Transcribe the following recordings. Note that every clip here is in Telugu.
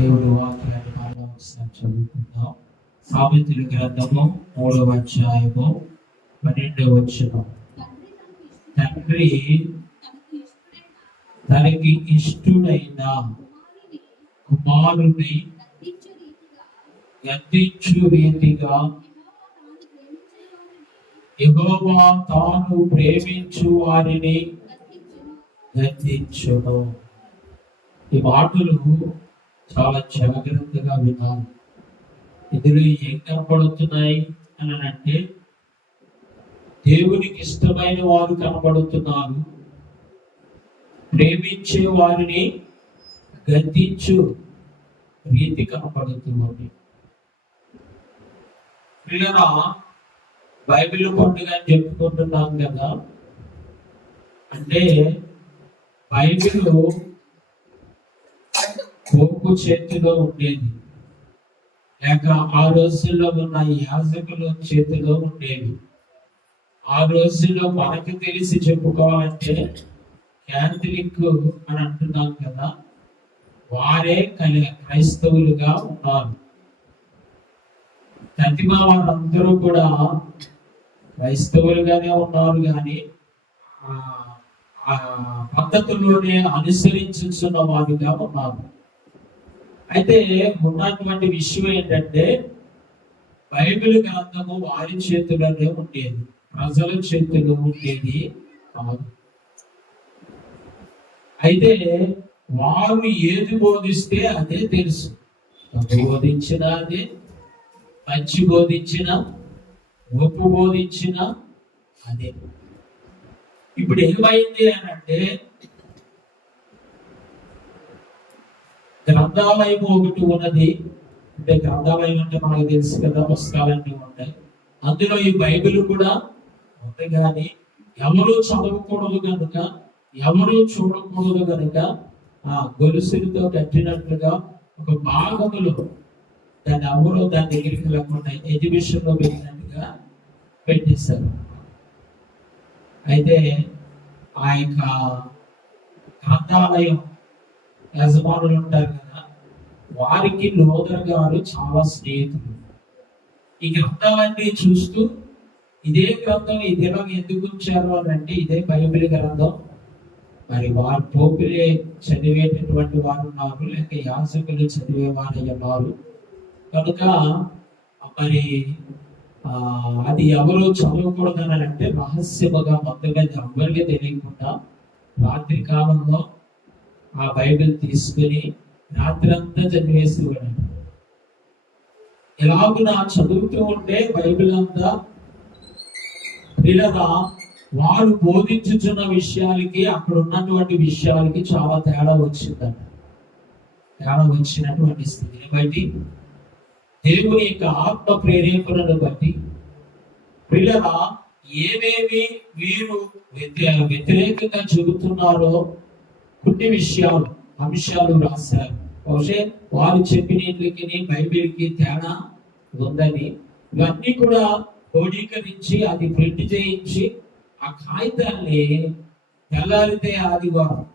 దేవుడి వాక్యాన్ని మరలా ఒకసారి చదువుకుందాం. సామెతల గ్రంథము 3వ అధ్యాయము 12వ వచనం. తండ్రి తనకి ఇష్టుడైన కుమారుని గద్దించు రీతిగా యెహోవా తాను ప్రేమించు వారిని గద్దించును. ఈ మాటలు చాలా జాగ్రత్తగా వినాలి. ఇందులో ఏం కనపడుతున్నాయి అని అంటే, దేవునికి ఇష్టమైన వారు కనపడుతున్నారు, ప్రేమించే వారిని గద్దించు రీతి కనపడుతుంది. పిల్లరా, బైబిల్ పండుగ అని చెప్పుకుంటున్నాం కదా, అంటే బైబిల్ పోపు చేతిలో ఉండేది, లేక ఆ రోజుల్లో ఉన్న యాజకుల చేతిలో ఉండేది. ఆ రోజుల్లో మనకు తెలిసి చెప్పుకోవాలంటే క్యాథలిక్ అని అంటున్నాం కదా, వారే క్రైస్తవులుగా ఉన్నారు. ప్రతిమ వారందరూ కూడా క్రైస్తవులుగానే ఉన్నారు, కానీ ఆ పద్ధతుల్లోనే అనుసరించుతున్న వారుగా ఉన్నారు. అయితే ఉన్నటువంటి విషయం ఏంటంటే, బైబిల్ గ్రంథము వారి చేతుల్లోనే ఉండేది, ప్రజల చేతుల్లో ఉండేది కాదు. అయితే వారు ఏది బోధిస్తే అదే తెలుసు. బోధించిన అదే, మంచి బోధించిన, ఒప్పు బోధించిన అదే. ఇప్పుడు ఏమైంది అని అంటే, గ్రంథాలయం ఒకటి ఉన్నది. అంటే గ్రంథాలయం అంటే మనకు తెలుసు కదా, పుస్తకాలన్నీ ఉంటాయి. అందులో ఈ బైబిల్ కూడా ఉంది, కానీ ఎవరు చదవకూడదు కనుక, ఎవరు చూడకూడదు కనుక గొలుసులతో కట్టినట్లుగా ఒక భాగములో దాన్ని ఎవరో దాని దగ్గరికి వెళ్ళకుండా ఎగ్జిబిషన్ లో పెట్టినట్టుగా పెట్టేశారు. అయితే ఆ యొక్క గ్రంథాలయం యజమానులు ఉంటారు కదా, వారికి లోదర్ గారు చాలా స్నేహితులు. ఈ గ్రంథాలన్నీ చూస్తూ ఇదే గ్రంథం ఇదేలా ఎందుకు ఉంచారు అని అంటే, ఇదే బైబిల్ గ్రంథం, మరి వారు పోపులే చదివేటటువంటి వారు ఉన్నారు, లేక యాజకులు చదివే వారు ఉన్నారు కనుక మరి అది ఎవరు చదవకూడదని అంటే రహస్యముగా మొదలుగా ఎవరికి తెలియకుండా రాత్రి కాలంలో ఆ బైబిల్ తీసుకుని రాత్రి అంతా చదివేసి వెళ్ళాడు. ఎలాగునా చదువుతూ ఉంటే బైబిల్ అంతా పిల్లగా వారు బోధించుచున్న విషయాలకి అక్కడ ఉన్నటువంటి విషయాలకి చాలా తేడా వచ్చిందంట. తేడా వచ్చినటువంటి స్థితిని బట్టి, దేవుని యొక్క ఆత్మ ప్రేరేపణను బట్టి పిల్లగా ఏమేమి వీరు వ్యతిరేకంగా చెబుతున్నారో కొన్ని అంశాలు రాశారు. బహుశా వారు చెప్పినట్లకి బైబిల్కి తేడా ఉందని ఇవన్నీ కూడా క్రోడీకరించి అది ప్రింట్ చేయించి ఆ కాగితాన్ని తెల్లారితే ఆదివారం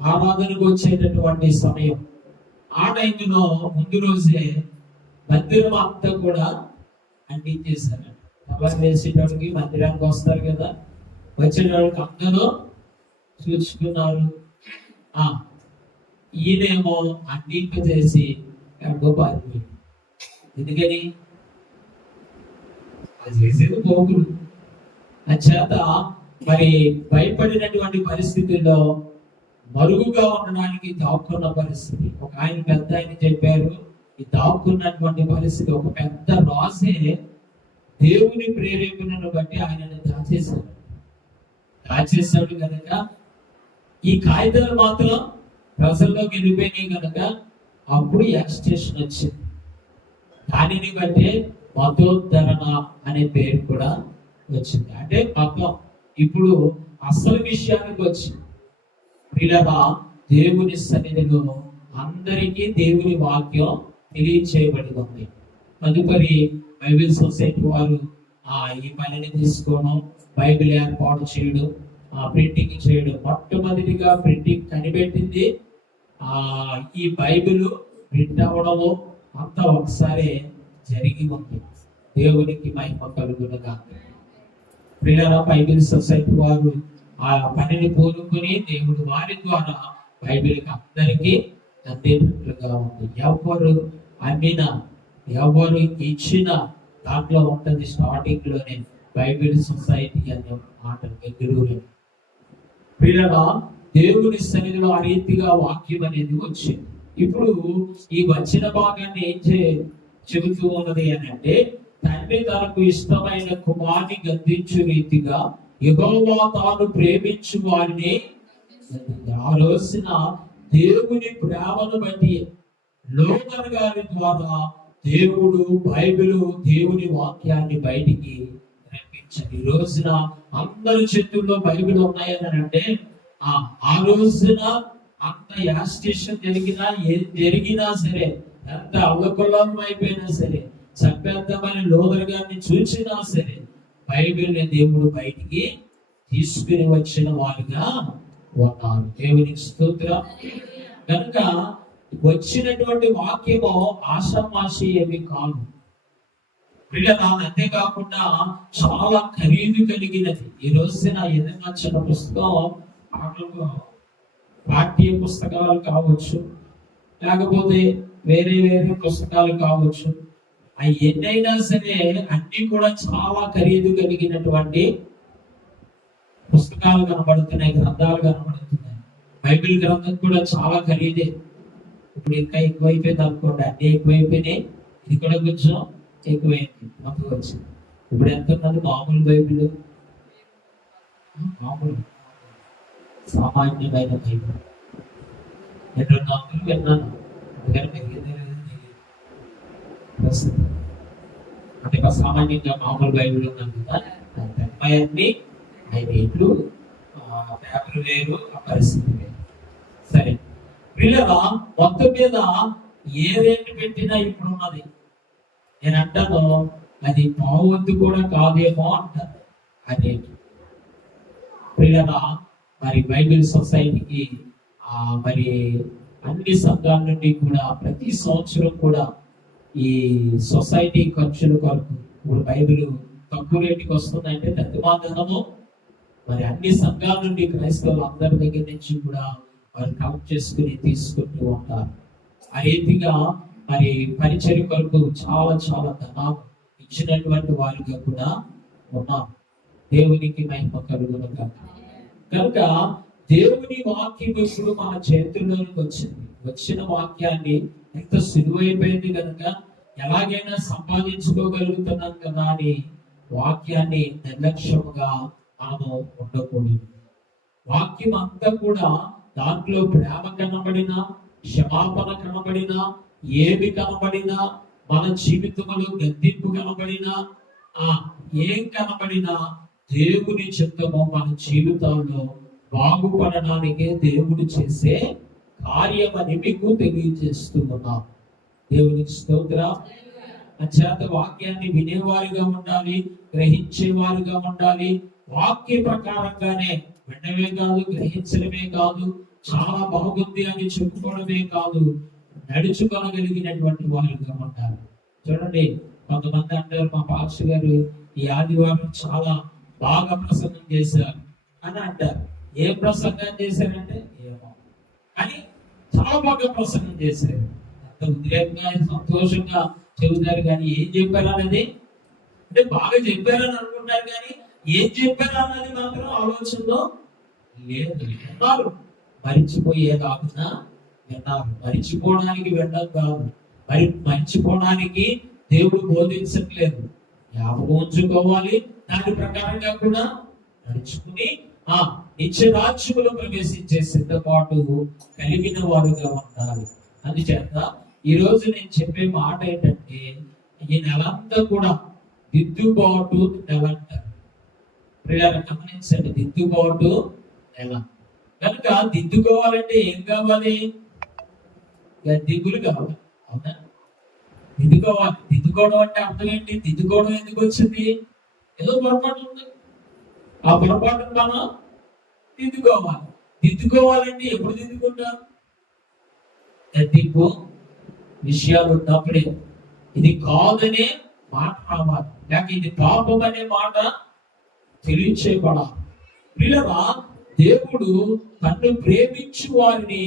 ఆరాధనకు వచ్చేటటువంటి సమయం, ఆ టైంలో ముందు రోజే మందిరం అంతా కూడా అంటించేశారు. తెల్లారి వేసేటోడికి మందిరానికి వస్తారు కదా, వచ్చేటోడికి అందరూ చూసుకున్నారు. ఈయనేమో అంటింపు చేసి ఎక్కడో పారిపోయింది. ఎందుకని? అది చేసేది పోగులు. చేత మరి భయపడినటువంటి పరిస్థితుల్లో మరుగుగా ఉండడానికి దాక్కున్న పరిస్థితి. ఒక ఆయన పెద్ద ఆయన చెప్పారు, ఈ దాక్కున్నటువంటి పరిస్థితి ఒక పెద్ద రాసే దేవుని ప్రేరేపణను బట్టి ఆయనను దాచేశాడు కనుక ఈ కాగితాలు మాత్రం ప్రజల్లోకి వెళ్ళిపోయినాయి కనుక అప్పుడు యాజిటేషన్ వచ్చింది. దానిని బట్టి మతోద్ధరణ అనే పేరు కూడా వచ్చింది. అంటే మొత్తం ఇప్పుడు అసలు విషయానికి వచ్చింది. పిల్లగా దేవుని సన్నిధిలో అందరికీ దేవుని వాక్యం తెలియచేయబడి ఉంది. తదుపరి బైబిల్ సొసైటీ వారు ఈ పనిని తీసుకోవడం, బైబిల్ ఏర్పాటు చేయడం, ప్రింటింగ్ చేయడం. మొట్టమొదటిగా ప్రింటింగ్ కనిపెట్టింది ఈ బైబిల్ ప్రింట్ అవ్వడము అంతా ఒకసారి జరిగి ఉంది. దేవునికి మహిమ కలుగునుగా. ప్రియులారా, బైబిల్ సొసైటీ వారు ఆ పనిని పూనుకొని దేవుడు వారి ద్వారా బైబిల్కి అందరికీ అందేటట్లుగా ఉంది. ఎవరు అమ్మిన, ఎవరు ఇచ్చిన దాంట్లో ఉంటుంది స్టార్టింగ్ లోనే బైబిల్ సొసైటీ అనే మాట బెంగళూరు. ప్రియులారా, దేవుని సన్నిధిలో ఆ రీతిగా వాక్యం అనేది వచ్చింది. ఇప్పుడు ఈ వచ్చిన భాగాన్ని ఏం చెబుతూ ఉన్నది అని అంటే, తండ్రి తనకు ఇష్టమైన కుమారుని గద్దించు రీతిగా యెహోవా తాను ప్రేమించు వారిని. ఆ రోజున దేవుని ప్రేమను బట్టి లోతర్ గారి ద్వారా దేవుడు బైబిల్ దేవుని వాక్యాన్ని బయటికి రప్పించాడు. ఈ రోజున అందరి చేతుల్లో బైబిల్ ఉన్నాయని అంటే ఆ రోజున అంత యాస్టేషన్ ఏం జరిగినా సరే, ఎంత అల్లకొల్లం అయిపోయినా సరే, చంపేద్దామని లోదర్ గారిని చూసినా సరే, బైబిల్ని దేవుడు బయటికి తీసుకుని వచ్చిన వారుగా ఉన్నారు. దేవునికి స్తోత్రం. కనుక వచ్చినటువంటి వాక్యము ఆషామాషి ఏమి కాదు. పిల్లలు అంతేకాకుండా చాలా ఖరీదు కలిగినది. ఈ రోజున ఏదైనా చిన్న పుస్తకం, పాఠ్య పుస్తకాలు కావచ్చు, లేకపోతే వేరే వేరే పుస్తకాలు కావచ్చు, అవి ఎన్నైనా సరే అన్ని కూడా చాలా ఖరీదు కలిగినటువంటి పుస్తకాలు కనబడుతున్నాయి, గ్రంథాలు కనబడుతున్నాయి. బైబిల్ గ్రంథం కూడా చాలా ఖరీదే. ఇప్పుడు ఇంకా ఎక్కువైపోయింది అనుకోండి, అన్ని ఎక్కువైపోయినాయి, ఇది కూడా కొంచెం ఎక్కువైంది, మొత్తం వచ్చింది. ఇప్పుడు ఎంత ఉన్నది మామూలు బైబిల్? మామూలు సామాన్యమైన బైబిల్ 200 విన్నాను, అందుకని పెరిగింది ప్రస్తుతం. అంటే సామాన్యంగా మామూలు బైబిల్ ఉన్నాను కదా, అన్ని 5 ఏళ్ళు పేపర్ వేరు, ఆ పరిస్థితి వేరు. సరే పిల్లల మొత్తం మీద ఏ రేటు పెట్టినా ఇప్పుడు ఉన్నది. నేను అంటాను అది పావువంతు కూడా కాదేమో అంటాను ఆ రేటు. పిల్లల మరి బైబిల్ సొసైటీకి మరి అన్ని సంఘాల నుండి కూడా ప్రతి సంవత్సరం కూడా ఈ సొసైటీ ఖర్చుల కొరకు ఇప్పుడు బైబిల్ తక్కువ రేటుకి వస్తుందంటే తగ్గుమాధనము మరి అన్ని సంఘాల నుండి క్రైస్తవులు అందరి దగ్గర నుంచి కూడా వారు కలెక్ట్ చేసుకుని తీసుకుంటూ ఉంటారు. ఆ రీతిగా మరి పరిచర్య కొరకు చాలా చాలా ధనం ఇచ్చినటువంటి వారిగా కూడా ఉన్నాం. దేవునికి మహిమ కలుగునుగా. కనుక దేవుని వాక్యం ఇప్పుడు మన చేతుల్లోకి వచ్చింది. వచ్చిన వాక్యాన్ని ఎంత సులువైపోయింది కనుక ఎలాగైనా సంపాదించుకోగలుగుతున్నాం కదా అని వాక్యాన్ని నిర్లక్ష్యముగా మనము ఉండకూడదు. వాక్యం అంతా కూడా దాంట్లో ప్రేమ కనబడినా, క్షమాపణ కనబడినా, ఏమి కనబడినా, మన జీవితంలో గద్దింపు కనబడినా, ఏం కనబడినా దేవుని చిత్తము మన జీవితాల్లో బాగుపడడానికే దేవుడు చేసే కార్యమని మీకు తెలియజేస్తూ ఉన్నాం. దేవునికి స్తోత్రం. చేత వాక్యాన్ని వినేవారుగా ఉండాలి, గ్రహించేవారుగా ఉండాలి. వాక్య ప్రకారంగానే వినడమే కాదు, గ్రహించడమే కాదు, చాలా బాగుంది అని చెప్పుకోవడమే కాదు, నడుచుకోగలిగినటువంటి వారుగా ఉండాలి. చూడండి, కొంతమంది అంటారు మా పాస్టర్ గారు ఈ ఆదివారం చాలా బాగా ప్రసంగం చేశారు అని అంటారు. ఏ ప్రసంగం చేశారంటే ఏమో, అని చాలా బాగా ప్రసంగం చేశారు, అంత ఉద్రేకంగా సంతోషంగా చెబుతారు. కానీ ఏం చెప్పారు అనేది అంటే బాగా చెప్పారని అనుకుంటారు, కానీ ఏం చెప్పారు అన్నది మాత్రం ఆలోచనలో లేదు. విన్నారు, మరిచిపోయే కాకుండా విన్నారు. మరిచిపోవడానికి వినడం కాదు, మరి మరిచిపోవడానికి దేవుడు బోధించట్లేదు. జ్ఞాపకం ఉంచుకోవాలి, దాని ప్రకారంగా కూడా నడుచుకుని నిత్య రాజ్యములో ప్రవేశించే సిద్ధపాటు కలిగిన వారుగా ఉండాలి. అందుచేత ఈ రోజు నేను చెప్పే మాట ఏంటంటే, ఈ నెలంతా కూడా దిద్దుబాటు నెల అంటారు. ప్రియులారా గమనించండి, దిద్దుబాటు నెల. కనుక దిద్దుకోవాలంటే ఏం కావాలి? దిద్దులు కావాలి, అవునా? దిద్దుకోవాలి. దిద్దుకోవడం అంటే అర్థం ఏంటి? దిద్దుకోవడం ఎందుకు వచ్చింది? ఏదో పొరపాటు ఉంది, ఆ పొరపాటు మనం దిద్దుకోవాలి. దిద్దుకోవాలంటే ఎప్పుడు దిద్దుకుంటాం? గద్దింపు విషయాలు ఉన్నప్పుడే ఇది కాదనే మాట రావాలి, లేక ఇది పాపం అనే మాట తెలియచేయబడాలి. పిల్లరా, దేవుడు తన్ను ప్రేమించు వారిని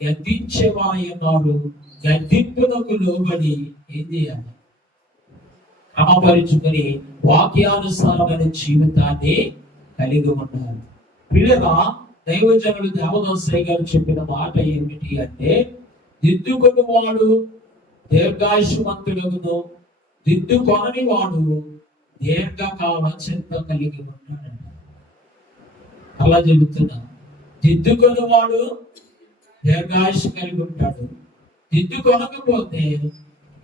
గద్దించేవారై ఉన్నారు. గద్దింపునకు లోబడి ఏం చేయాలి? క్రమపరుచుకుని వాక్యానుసారమైన జీవితాన్ని కలిగి ఉండాలి. పిల్లరా, దైవజనులు దేవదాసయ్య గారు చెప్పిన మాట ఏమిటి అంటే, దిద్దుకొని వాడు దీర్ఘాయుష్మంతుడును, దిద్దుకొనని వాడు దీర్ఘకాల చింత కలిగి ఉంటాడు. అలా చెబుతున్నా, దిద్దుకొని వాడు దీర్ఘాయుష్ కలిగి ఉంటాడు, దిద్దుకొనకపోతే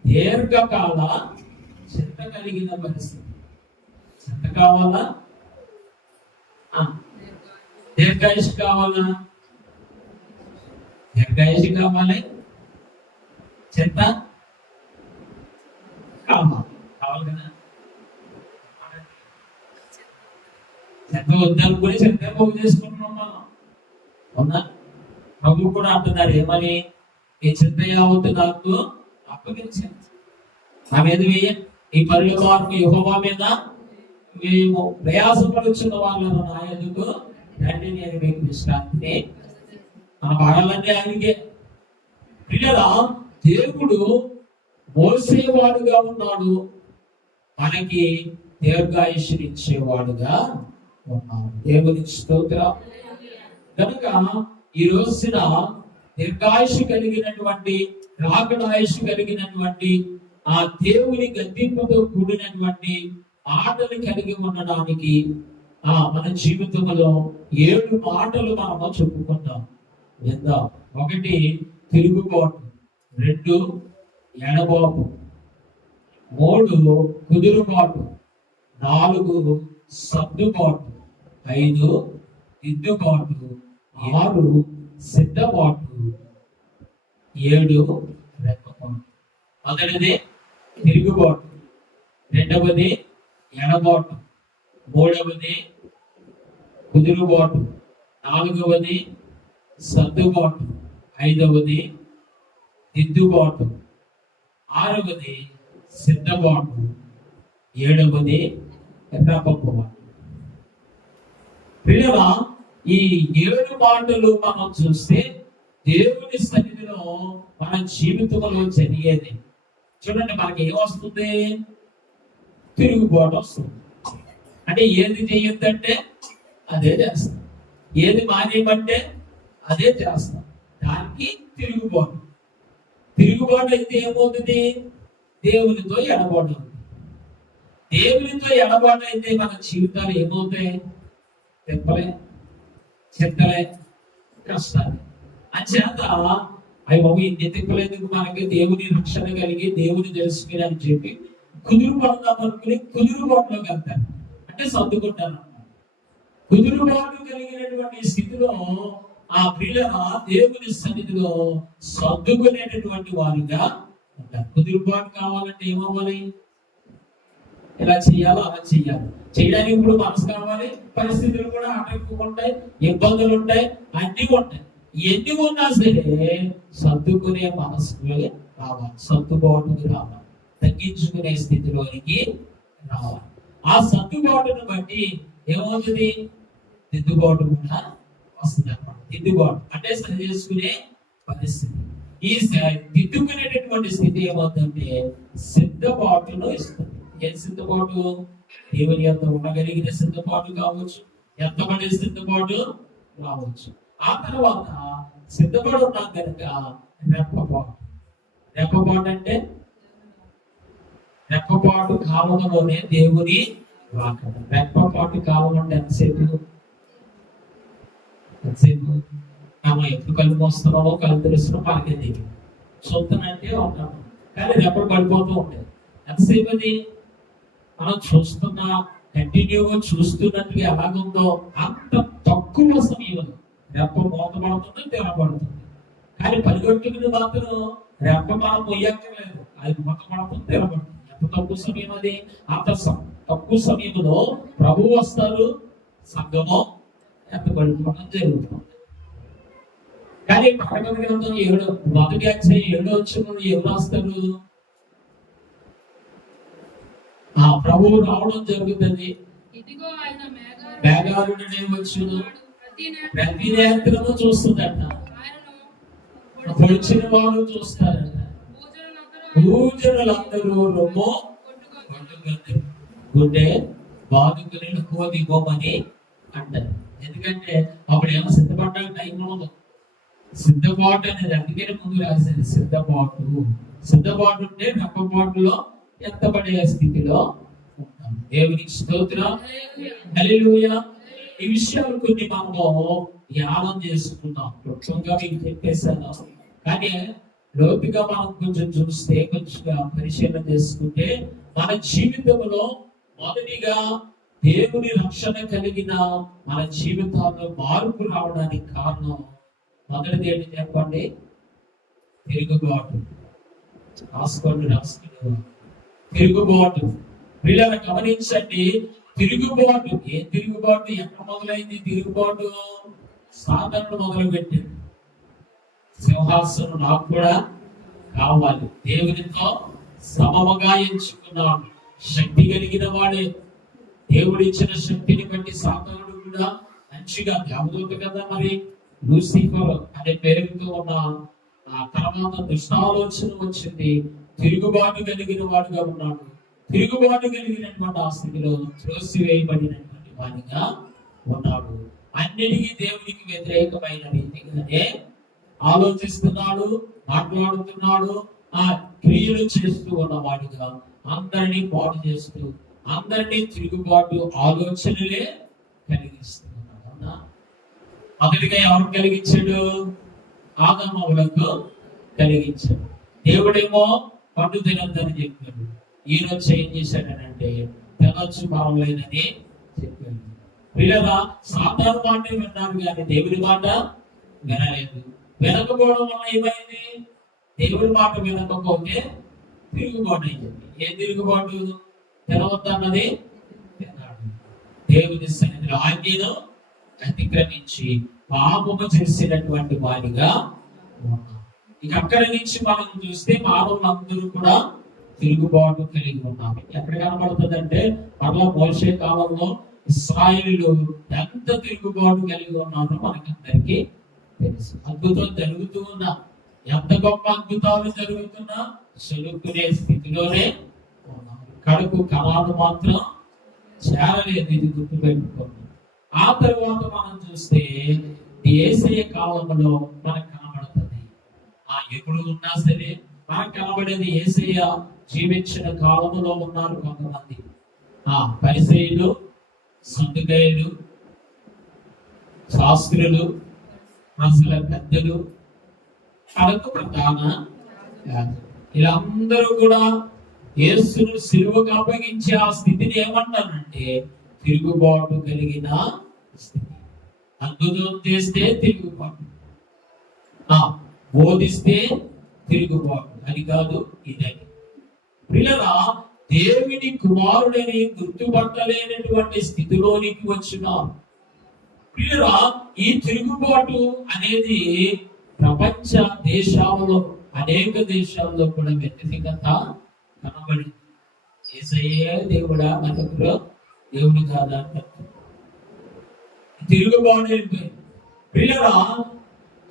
దీర్ఘకాల చింత కలిగిన పరిస్థితి. చింత కావాలా? దీర్ఘాయుష్ కావాలా? దీర్ఘాయుష్ కావాలి, చింత కావాలి కదా. చింత వద్దనుకుని చింత పోగు చేసుకుంటున్నాం మనం. అవునా? ప్రభు కూడా అంటున్నారు ఏమని? ఈ చింత యావత్తు నాకు అప్పగించింది, నా మీద వేయ, ఈ పనుల మార్పు యెహోవా మీద మేము ప్రయాసపడుచున్న వాళ్ళను నా ఎదుగు రండి, నేను మీకు విశ్రాంతిని. మన పాడాలన్నీ ఆయనకే. పిల్లరా, దేవుడు మోసేవాడుగా ఉన్నాడు, మనకి దీర్ఘాయుష్నిచ్చేవాడుగా ఉన్నాడు. దేవుని స్తోత్రం. కనుక ఈ రోజున దీర్ఘాయుష్ కలిగినటువంటి, రాకడాయుష్ కలిగినటువంటి, ఆ దేవుని గద్దింపుతో కూడినటువంటి ఆటలు కలిగి ఉండడానికి మన జీవితంలో 7 మాటలు మనము చెప్పుకుంటాం. విందాం. 1 తిరుగుబాటు, 2 ఎడబాపు, 3 కుదురుబాటు, 4 సర్దుబాటు, 5 దిద్దుబాటు, 6 సిద్ధబాటు, 7 రెప్పబాటు. మొదటిది తిరుగుబాటు, 2వది ఎడబాటు, 3వది కుదురుబాటు, 4వది సర్దుబాటు, 5వది దిద్దుబాటు, 6వది సిద్ధబాటు, 7వది రెప్పబాటు. పిల్లరా, ఈ 7 మాటలు మనం చూస్తే దేవుని సన్నిధిలో మన జీవితంలో జరిగేది. చూడండి, మనకి ఏమొస్తుంది? తిరుగుబాటు వస్తుంది. అంటే ఏది చేయొద్దంటే అదే చేస్తాం, ఏది మానేయమంటే అదే చేస్తాం. దానికి తిరుగుబాటు. తిరుగుబాటు అయితే ఏమవుతుంది? దేవునితో ఎడబాటు అవుతుంది. దేవునితో ఎడబాటు అయితే మన జీవితాలు ఏమవుతాయి? తెప్పలే, చింతలే, కష్టాలు. అంచేత అవి బాబు ఇంటి తిప్పలేందుకు, మనకి దేవుని రక్షణ కలిగి దేవుని తెలుసుకుని అని చెప్పి కుదురు పడదాం అనుకుని కుదురుబాటులోకి వెళ్తాను, అంటే సర్దుకుంటాను. కుదురుబాటు కలిగినటువంటి స్థితిలో ఆ పిల్లల దేవుని సన్నిధిలో సర్దుకునేటటువంటి వారిగా ఉంటారు. కుదురుబాటు కావాలంటే ఏమవ్వాలి? ఇలా చెయ్యాలో అలా చెయ్యాలి. చేయడానికి ఇప్పుడు మనసు కావాలి, పరిస్థితులు కూడా ఆటంకుకుంటాయి, ఇబ్బందులు ఉంటాయి, అన్ని ఉంటాయి. ఎన్ని ఉన్నా సరే సర్దుకునే మనసుకు రావాలి, సర్దుబాటుకు రావాలి, తగ్గించుకునే స్థితిలోనికి రావాలి. ఆ సర్దుబాటును బట్టి ఏమవుతుంది? దిద్దుబాటు కూడా వస్తుంది అన్నమాట. దిద్దుబాటు అంటే సరి చేసుకునే పరిస్థితి. ఈ దిద్దుకునేటటువంటి స్థితి ఏమవుతుందంటే సిద్ధపాటును ఇస్తుంది. ఏం సిద్ధపాటు? దేవుని యొక్క ఉండగలిగిన సిద్ధపాటు కావచ్చు, ఎంతమంది సిద్ధపాటు రావచ్చు. ఆ తర్వాత సిద్ధపడి ఉన్నాం కనుక రెప్పపాటు. రెప్పపాటు అంటే రెప్పపాటు కాలంలోనే దేవుని వాక్యం. రెప్పపాటు కాలం అంటే ఎంతసేపు? మనం ఎప్పుడు కళ్ళు మోస్తున్నామో కళ్ళు తెలుస్తున్నామో మనకే తెలియదు. చూస్తానంటే ఉంటాము, కానీ రెప్పలు పడిపోతూ ఉంటాయి. ఎంతసేపు అది మనం చూస్తున్నా, కంటిన్యూగా చూస్తున్నట్టుగా ఎలాగుందో అంత తక్కువ సమయంలో రెప్ప మోతపడుతుంది, తెరపడుతుంది. కానీ పరిగొట్టుకుని మాత్రం రెప్ప మనం మొయ్యక్కర్లేదు, అది మోతపడుతుంది, తెరపడుతుంది. ఎంత తక్కువ సమయం అది! అంత తక్కువ సమయంలో ప్రభువు వస్తారు, సంఘము ఎంత పడిపోవడం జరుగుతుంది. కానీ ప్రకటన గ్రంథం 1 ఏం రాస్తారు? ఆ ప్రభువు రావడం జరుగుతుంది, మేఘారుడనే వచ్చును, ప్రతి నేత్రము చూస్తుందట, పొడిచిన వాళ్ళు చూస్తారట, భూజనులందరూ రొమ్ము గుండె బాదుకుని కోది బొమ్మని అంటారు. ఎందుకంటే అప్పుడు ఏమో సిద్ధపడ్డ టైం ఉండదు. సిద్ధపాటు అనేది అందుకనే ముందు రాసేది సిద్ధపాటు ఉంటే రెప్పపాటులో ఎత్తబడే స్థితిలో ఉంటాం. దేవునికి స్తోత్రం, హల్లెలూయా. ఈ విషయాలు కొన్ని మనము ధ్యానం చేసుకుందాం. క్లుప్తంగా మీకు చెప్పేశాను, కానీ లోతుగా మనం కొంచెం చూస్తే, కొంచెం పరిశీలన చేసుకుంటే మన జీవితంలో మొదటిగా దేవుని రక్షణ కలిగిన మన జీవితాల్లో మార్పు రావడానికి కారణం మొదటిది ఏంటి చెప్పండి? తిరుగుబాటు. రాసుకోండి. తిరుగుబాటు. వీళ్ళని గమనించండి. తిరుగుబాటు. ఏ తిరుగుబాటు? ఎక్కడ మొదలైంది తిరుగుబాటు? సాతానుడు మొదలు పెట్టాడు. సింహాసనం నాకు కూడా కావాలి, దేవునితో సమముగా ఎంచుకున్నాడు. శక్తి కలిగిన వాడే. దేవుడు ఇచ్చిన శక్తిని బట్టి సాతానుడు కూడా మంచిగా దేవదూత కదా, మరి లూసిఫర్ అనే పేరుతో ఉన్న ఆ తర్వాత దుష్టాలోచన వచ్చింది. తిరుగుబాటు కలిగిన వాడుగా ఉన్నాడు. తిరుగుబాటు కలిగినటువంటి ఆ స్థితిలో త్రోసివేయబడినటువంటి వాడిగా ఉన్నాడు. అన్నిటికీ దేవునికి వ్యతిరేకమైన రీతిగానే ఆలోచిస్తున్నాడు, మాట్లాడుతున్నాడు, ఆ క్రియలు చేస్తూ ఉన్నవాడిగా అందరినీ పాడు చేస్తూ, అందరినీ తిరుగుబాటు ఆలోచనలే కలిగిస్తున్నాడు. మొదటిగా ఎవరు కలిగించాడు? ఆదాములకు కలిగించాడు. దేవుడేమో పండు తినొద్దని చెప్పాడు. ఈయన ఏం చేశాడనంటే తినొచ్చు, పర్వాలేదని చెప్పాడు. పిల్లగా సాతాను మాట విన్నాడు కానీ దేవుడి మాట వినలేదు. వినకపోవడం వల్ల ఏమైంది? దేవుడి మాట వినకపోతే తిరుగుబాటు అయింది. ఏ తిరుగుబాటు? తినవద్దన్నది తిన్నాడు. దేవుని సన్నిధిలో ఆజ్ఞను అతిక్రమించి పాపము చేసినటువంటి వాడిగా ఉన్నాం. ఇక అక్కడి నుంచి మనం చూస్తే మానవులందరూ కూడా తిరుగుబాటు కలిగి ఉన్నాం. ఎక్కడ కనబడుతుంది అంటే మరలా మోషే కాలంలో ఇశ్రాయేలీయులు ఎంత తిరుగుబాటు కలిగి ఉన్నారో మనకందరికీ తెలుసు. అద్భుతం జరుగుతూ ఉన్నా, ఎంత గొప్ప అద్భుతాలు జరుగుతున్నా చదువుకునే స్థితిలోనే ఉన్నాం. కడుపు కణాలు మాత్రం చేరలేదు. ఇది గుర్తుపెట్టుకోండి. ఆ తర్వాత మనం చూస్తే యేసయ్య కాలంలో మనకు కనబడుతుంది. ఎప్పుడు ఉన్నా సరే మనకు కనబడేది యేసయ్య జీవించిన కాలంలో ఉన్నారు కొంతమంది. పరిసయ్యులు, సందుకాయులు, శాస్త్రులు, ప్రజల పెద్దలు, కడకు ప్రధాన వీళ్ళందరూ కూడా యేసును సిలువకు అప్పగించే ఆ స్థితిని ఏమంటానంటే తిరుగుబాటు కలిగిన స్థితి. అద్భుతం చేస్తే తిరుగుబాటు, బోధిస్తే తిరుగుబాటు. అది కాదు, ఇదని. పిల్లరా, దేవుని కుమారుడని గుర్తుపట్టలేనటువంటి స్థితిలోనికి వచ్చినారు. పిల్లరా, ఈ తిరుగుబాటు అనేది ప్రపంచ దేశాలలో, అనేక దేశాల్లో కూడా వ్యతిరేకత కనబడి యేసయ్యే దేవుడా, మనకు దేవుడు కాదా తిరుగుబాటు వెళ్ళిపోయి. పిల్లరా,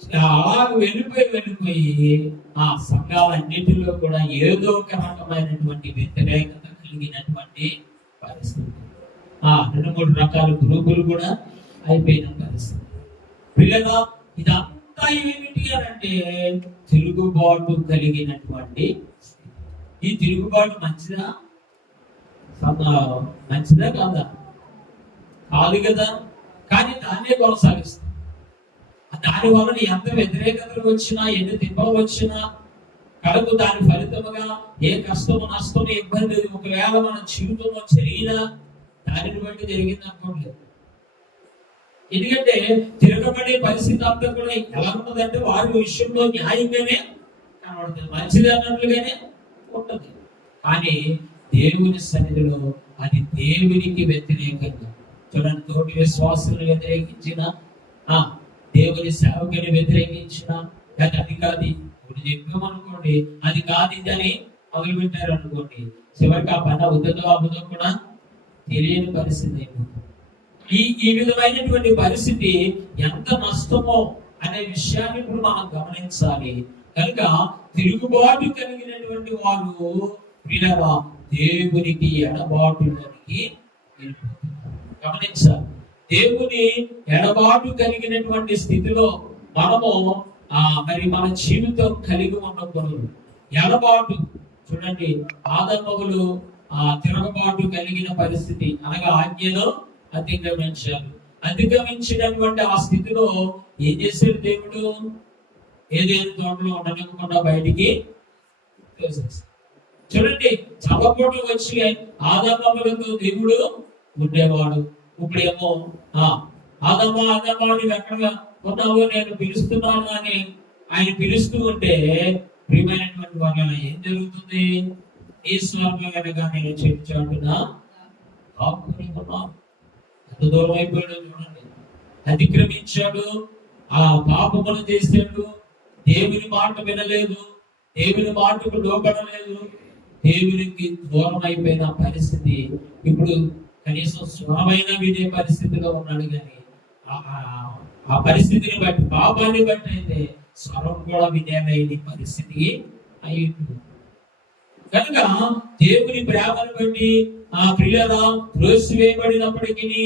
అలా వెళ్ళిపోయి ఆ సంఘాలన్నిటిలో కూడా ఏదో ఒక రకమైనటువంటి వ్యతిరేకత కలిగినటువంటి పరిస్థితి. 2-3 రకాల గ్రూపులు కూడా అయిపోయిన పరిస్థితి. పిల్లగా ఇదంతా ఏమిటి అంటే తిరుగుబాటు కలిగినటువంటి. ఈ తిరుగుబాటు మంచిదా కాదా? కాదు కదా. కానీ దాన్నే కొనసాగిస్తాం. దాని వలన ఎంత వ్యతిరేకతలు వచ్చినా, ఎన్ని తిప్పలు వచ్చినా, కడుపు దాని ఫలితముగా ఏ కష్టము, నష్టము, ఇబ్బంది ఒకవేళ మన జీవితంలో జరిగినా దానిని బట్టి జరిగింది అనుకోలేదు. ఎందుకంటే తిరగబడే పరిస్థితి అంతా కూడా ఎలా ఉన్నదంటే వారి విషయంలో న్యాయంగానే కనబడుతుంది, మంచిది అన్నట్లుగానే ఉంటుంది. కానీ దేవుని సన్నిధిలో అది దేవునికి వ్యతిరేకంగా. చూడండి, తోటి విశ్వాసులను వ్యతిరేకించిన దేవుని సేవకుని వ్యతిరేకించిన, లేకపోతే అది కాదు ఇప్పుడు చెప్పామనుకోండి, అది కాదు ఇదని మొదలు పెట్టారు అనుకోండి, చివరికి ఆ పని అవుతుందో అవ్వదో కూడా తెలియని పరిస్థితి అయిపోతుంది. ఈ విధమైనటువంటి పరిస్థితి ఎంత నష్టమో అనే విషయాన్ని ఇప్పుడు మనం గమనించాలి. కనుక తిరుగుబాటు కలిగినటువంటి వారు వినరా దేవునికి ఎడబాటులోనికి గమనించాలి. దేవుని ఎడబాటు కలిగినటువంటి స్థితిలో మనము మరి మన జీవితం కలిగి ఉండకూడదు. ఎడబాటు చూడండి, ఆదమవులు తిరగబాటు కలిగిన పరిస్థితి, అనగా ఆజ్ఞలో అతిక్రమించారు. అతిక్రమించినటువంటి ఆ స్థితిలో ఏం చేశాడు దేవుడు? ఏదైనా తోటలో ఉండనివ్వకుండా బయటికి తోసేస్తాడు. చూడండి, చల్లపోట్లు వచ్చి ఆదమవులతో దేవుడు ఉండేవాడు. ఇప్పుడేమో ఆదమా అని ఎక్కడ ఉన్నావో నేను పిలుస్తున్నాను అని ఆయన పిలుస్తూ ఉంటే, ప్రియమైనటువంటి వాళ్ళ ఏం జరుగుతుంది? ఈ స్వర్గంగా నేను చెప్తాడునా ఆకుని ఉన్నాను. ఎంత దూరం అయిపోయాడు చూడండి. అతిక్రమించాడు, ఆ పాపమును చేశాడు, దేవుని మాట వినలేదు, దేవుని మాటకు లోబడలేదు, దేవునికి దూరం అయిపోయిన పరిస్థితి. ఇప్పుడు కనీసం స్వరమైన వినే పరిస్థితిలో ఉన్నాడు, కానీ ఆ పరిస్థితిని బట్టి, పాపాన్ని బట్టి అయితే స్వరం కూడా వినేలేని పరిస్థితి అయ్యింది. కనుక దేవుని ప్రేమను బట్టి ఆ ప్రియుల త్రోసివేయబడినప్పటికీ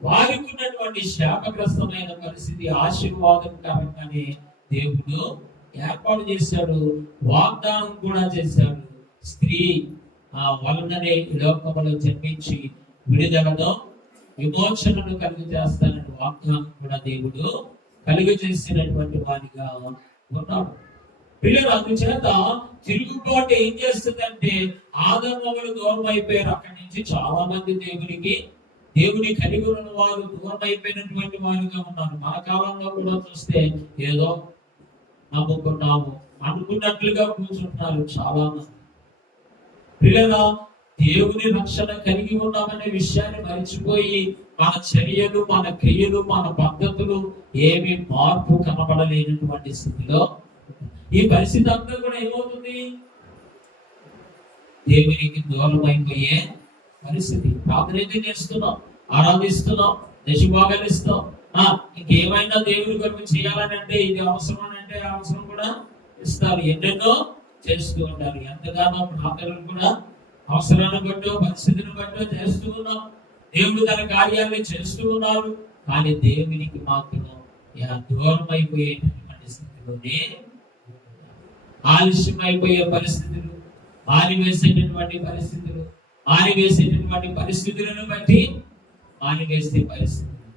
వారికి ఉన్నటువంటి శాపగ్రస్తమైన పరిస్థితి ఆశీర్వాదకరంగానే దేవుడు ఏర్పాటు చేశాడు, వాగ్దానం కూడా చేశాడు. స్త్రీ వలననే లోకములో జన్మించి విడుదలను విమోచనను కలుగు చేస్తానని వాగ్దానం కూడా దేవుడు కలుగు చేసినటువంటి వారిగా ఉన్నాడు. పిల్లలు అందుచేత తిరుగుబాటు ఏం చేస్తుందంటే, ఆదమవులు దూరం అయిపోయారు. అక్కడి నుంచి చాలా మంది దేవుని కలిగి ఉన్న వారు దూరం అయిపోయినటువంటి వారుగా ఉన్నారు. మన కాలంలో కూడా చూస్తే ఏదో నమ్ముకున్నాము అనుకున్నట్లుగా కూర్చుంటున్నారు చాలా మంది. పిల్లల దేవుని రక్షణ కలిగి ఉన్నామనే విషయాన్ని మరిచిపోయి మన చర్యలు, మన క్రియలు, మన పద్ధతులు ఏమి మార్పు కనబడలేనటువంటి స్థితిలో ఈ పరిస్థితి అంతా కూడా ఏమవుతుంది? దేవునికి దూరం అయిపోయే పరిస్థితి. ప్రార్థన చేస్తున్నాం, ఆరాధిస్తున్నాం, దశభాగాలు ఇస్తాం, ఇంకేమైనా దేవుని కొరకు చేయాలని అంటే, ఇది అవసరం అని అంటే అవసరం కూడా ఇస్తారు. ఎన్నెన్నో చేస్తూ ఉంటారు. ఎంతగానో ప్రార్థనలు కూడా అవసరాన్ని బట్టో పరిస్థితిని బట్టో చేస్తూ ఉన్నాం. దేవుడు తన కార్యాన్ని చేస్తూ ఉన్నారు. కానీ దేవునికి మాత్రం దూరం అయిపోయేటటువంటి స్థితిలోనే, ఆలస్యం అయిపోయే పరిస్థితులు, మారివేసేటటువంటి పరిస్థితులను బట్టి మారివేసే పరిస్థితులు.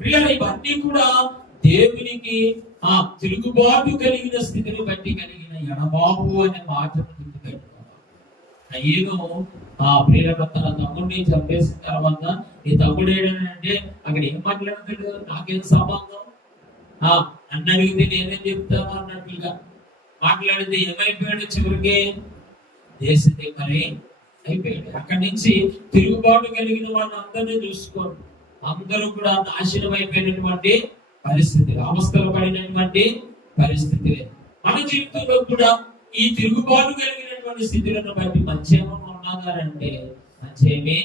ప్రియుల ఇవన్నీ కూడా దేవునికి తిరుగుబాటు కలిగిన స్థితిని బట్టి కలిగిన ఎడబాబు అనే మాటను గుర్తుపెట్టుకోవాలి. అయ్యేను ప్రియుల తన తమ్ముడిని చంపేసిన తర్వాత నీ తమ్ముడు ఏడంటే అక్కడ ఏం మాట్లాడుతాడు? నాకేం సంబంధం? నన్ను అడిగితే నేనేం చెప్తాను అన్నట్లుగా మాట్లాడితే ఏమైపోయాడు? చివరికి దేశం మరి అయిపోయాడు. అక్కడి నుంచి తిరుగుబాటు కలిగిన వాళ్ళని అందరినీ చూసుకోండి, అందరూ కూడా నాశనం అయిపోయినటువంటి పరిస్థితి, అవస్థలు పడినటువంటి పరిస్థితి. మన జీవితంలో కూడా ఈ తిరుగుబాటు కలిగినటువంటి స్థితులను బట్టి మంచి ఏమన్నా ఉన్నారంటే మంచి ఏమీ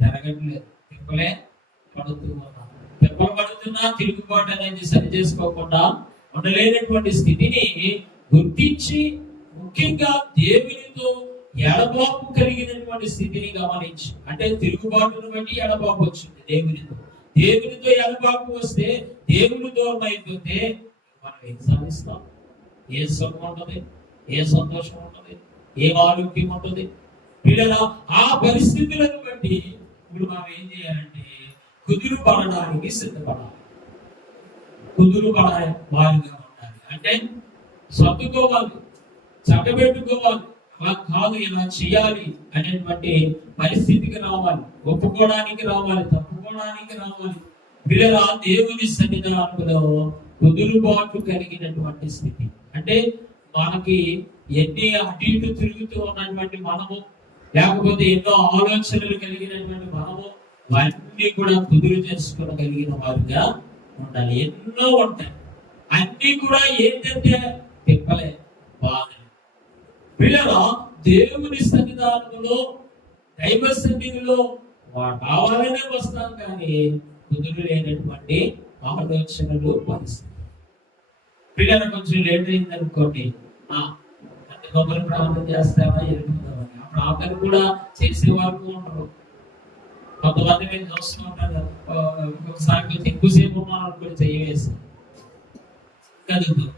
జరగట్లేదు. తిప్పలే పడుతున్నా తిరుగుబాటు అనేది సరి చేసుకోకుండా ఉండలేనటువంటి స్థితిని గుర్తించి, ముఖ్యంగా దేవునితో ఎడబాపు కలిగినటువంటి స్థితిని గమనించి, అంటే తిరుగుబాటును బట్టి ఎడబాపు వచ్చింది. దేవునితో ఎడబాపు వస్తే, దేవుని దూరం అయిపోతే మనం ఏం సాధిస్తాం? ఏ సుఖం ఉంటుంది, ఏ సంతోషం ఉంటుంది, ఏ ఆరోగ్యం ఉంటుంది? పిల్లల ఆ పరిస్థితులను బట్టి ఇప్పుడు మనం ఏం చేయాలంటే కుదురు పడడానికి సిద్ధపడాలి. కుదురు పడే వారిగా ఉండాలి. అంటే సర్దుకోవాలి, చక్కబెట్టుకోవాలి. అలా కాదు, ఇలా చేయాలి అనేటువంటి పరిస్థితికి రావాలి, ఒప్పుకోవడానికి రావాలి, తప్పుకోవడానికి రావాలి. పిల్లల దేవుని సన్నిధానంలో కుదురుబాటు కలిగినటువంటి స్థితి అంటే, మనకి ఎన్ని అటు ఇటు తిరుగుతూ ఉన్నటువంటి మనము, లేకపోతే ఎన్నో ఆలోచనలు కలిగినటువంటి మనము, అన్ని కూడా కుదురు చేసుకోగలిగిన వారుగా ఉండాలి. ఎన్నో ఉంటాయి, అన్ని కూడా ఏంటంటే తిప్పలే, బాధలు. పిల్లలు దేవుని సన్నిధానంలో, దైవ సన్నిధిలో కావాలనే వస్తాం, కానీ కుదురు లేనటువంటి ఆలోచనలు, పరిస్థితి. పిల్లలు కొంచెం లేట్ అయింది అనుకోండి, అంటే గొప్పలు ప్రార్థన చేస్తావా వెళ్ళిపోతామని. ఆ ప్రార్థన కూడా చేసే వరకు ఉండరు. కొంతమంది మీరు చూస్తూ ఉంటారు, ఒకసారి కొంచెం ఎక్కువసేపు ఉన్నాను అనుకుని చెయ్యేసి కదుగుతాం.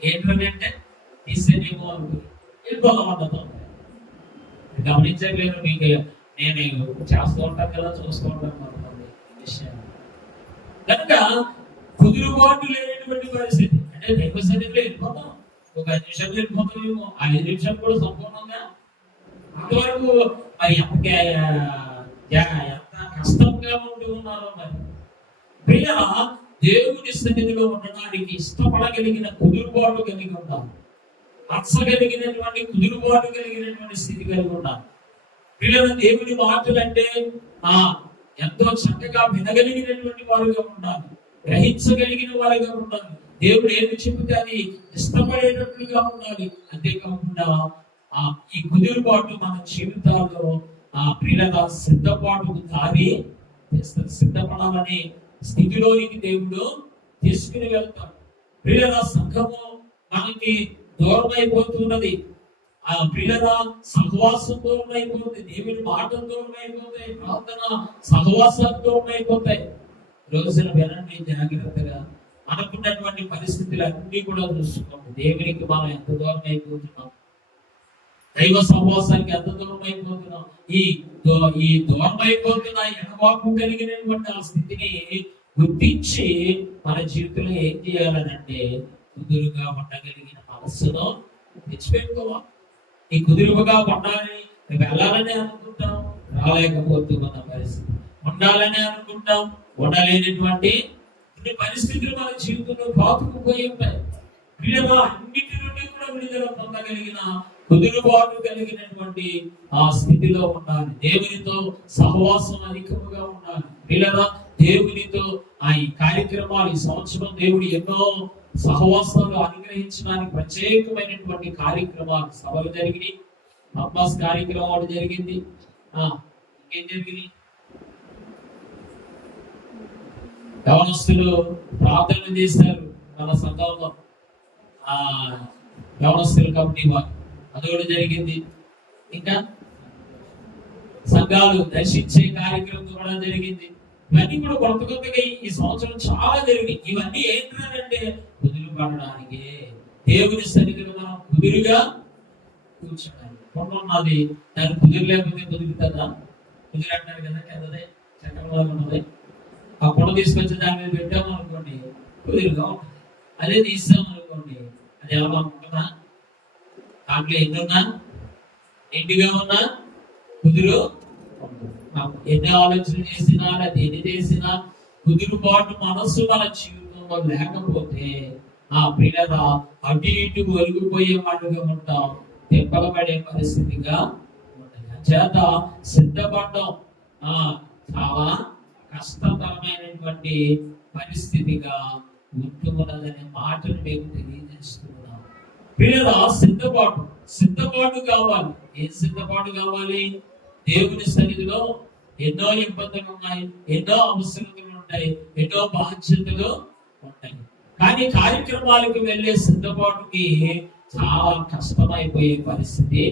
ఏంటంటే తీసేనేమో అనుకుని వెళ్ళిపోదామంటాం. గమనించట్లేదు, మీకు నేను చేస్తూ ఉంటాను కదా, చూస్తూ ఉంటాను కొంతమంది విషయాలు. కనుక కుదురుబాటు లేనటువంటి పరిస్థితి. అంటే దైవ సన్నిధిలో వెళ్ళిపోతాం, ఒక 5 నిమిషాలు వెళ్ళిపోతామేమో, 5 నిమిషాలు కూడా సంపూర్ణంగా. అంతవరకు మరి ఎంత కష్టంగా ఉంటూ ఉన్నారో. మరి ప్రియ దేవుని సన్నిధిలో ఉండడానికి ఇష్టపడగలిగిన కుదురుబాటు కలిగి ఉండాలి, నచ్చగలిగినటువంటి కుదురుబాటు కలిగినటువంటి స్థితి కలిగి ఉండాలి. పిల్లల దేవుని మాటలు అంటే ఎంతో చక్కగా వినగలిగినటువంటి వారుగా ఉండాలి, గ్రహించగలిగిన వారుగా ఉండాలి. దేవుడు ఏమి చెబితే అది ఇష్టపడేటట్లుగా ఉండాలి. అంతేకాకుండా ఈ కుదురుబాటు మన జీవితాల్లో పిల్లల సిద్ధపాటుకు దారి చేస్తారు. సిద్ధపడాలనే స్థితిలోనికి దేవుడు తీసుకుని వెళ్తాడు. పిల్లల సంఘము మనకి దూరం అయిపోతున్నది, పిల్లల సహవాసం దూరం అయిపోతుంది, దేవుని మాటలు దూరం అయిపోతాయి, ప్రార్థన సహవాసాలు దూరం అయిపోతాయి. రోజున వినండి జాగ్రత్తగా, అనుకున్నటువంటి పరిస్థితులు అన్ని కూడా చూస్తున్నాం. దేవునికి మనం ఎంత దూరం అయిపోతున్నాం, దైవ సహవాసానికి ఎంత దూరం అయిపోతున్నాం. ఈ దూరం అయిపోతున్న ఎడబాపు కలిగినటువంటి ఆ స్థితిని గుర్తించి మన జీవితంలో ఏం చేయాలనంటే కుదురుగా ఉండగలిగిన మనస్సును తెచ్చిపెట్టుకోవాలి. ఈ కుదురుగా ఉండాలని వెళ్ళాలని అనుకుంటాం, రాలేకపోతున్న పరిస్థితి. ఉండాలని అనుకుంటాం, ఉండలేనటువంటి పరిస్థితులు మన జీవితంలో పాతుకుపోయి ఉంటాయి. పిల్లలు అన్నిటి నుండి కూడా విడుదల పొందగలిగిన కుదురుబాటు కలిగినటువంటి ఆ స్థితిలో ఉండాలి. దేవునితో సహవాసం అధికముగా ఉండాలి. పిల్లల దేవునితో ఈ కార్యక్రమాలు, ఈ సంవత్సరం దేవుడు ఎన్నో సహవాసాలు అనుగ్రహించడానికి ప్రత్యేకమైనటువంటి కార్యక్రమాలు, సభలు జరిగినాయి. అబ్బాస్ కార్యక్రమం ఒకటి జరిగింది. ఇంకేం జరిగింది? యవనస్తులు ప్రార్థన చేశారు మన సంఘంలో, యవనస్తుల కమిటీ వారు, అదొకటి జరిగింది. ఇంకా సంఘాలు దర్శించే కార్యక్రమం కూడా జరిగింది. ఇవన్నీ కూడా కొత్తగా ఈ సంవత్సరం చాలా జరిగింది. ఇవన్నీ ఏంటంటే కుదురు పడడానికి, దేవుని సన్నిధిలో మనం కుదురుగా కూర్చోడానికి. కొండ ఉన్నది, దాన్ని కుదురు లేకపోతే కుదురుతుందా? కుదురు అంటారు కదా, పెద్దదే చక్రం ఉన్నది. ఆ కొండ తీసుకొచ్చి దాని మీద పెట్టాము అనుకోండి, కుదురుగా ఉంటుంది. అదే తీసాము అనుకోండి, అది ఎవరు అనుకుంటున్నా, దాంట్లో ఎన్నున్నా ఎండిగా ఉన్నా కుదురు. ఎన్ని ఆలోచనలు చేసినా, అది ఎన్ని చేసినా కుదురుబాటు మనస్సు మన జీవితంలో లేకపోతే పిల్లల అటు ఇటు ఒలిగిపోయే వాడుగా ఉంటాం, తెప్పలబడే పరిస్థితిగా ఉంటుంది. చేత సిద్ధపడడం చాలా కష్టతరమైనటువంటి పరిస్థితిగా ఉంటున్నదనే మాటను మేము తెలియజేస్తున్నాం. పిల్లల సిద్ధపాటు కావాలి. ఏం సిద్ధపాటు కావాలి? దేవుని సన్నిధిలో ఎన్నో ఇబ్బందులు ఉన్నాయి, ఎన్నో అవసరతలు ఉంటాయి, ఎన్నో బాధ్యతలు ఉంటాయి. కానీ కార్యక్రమాలకు వెళ్ళే సిద్ధపాటుకి చాలా కష్టమైపోయే పరిస్థితి,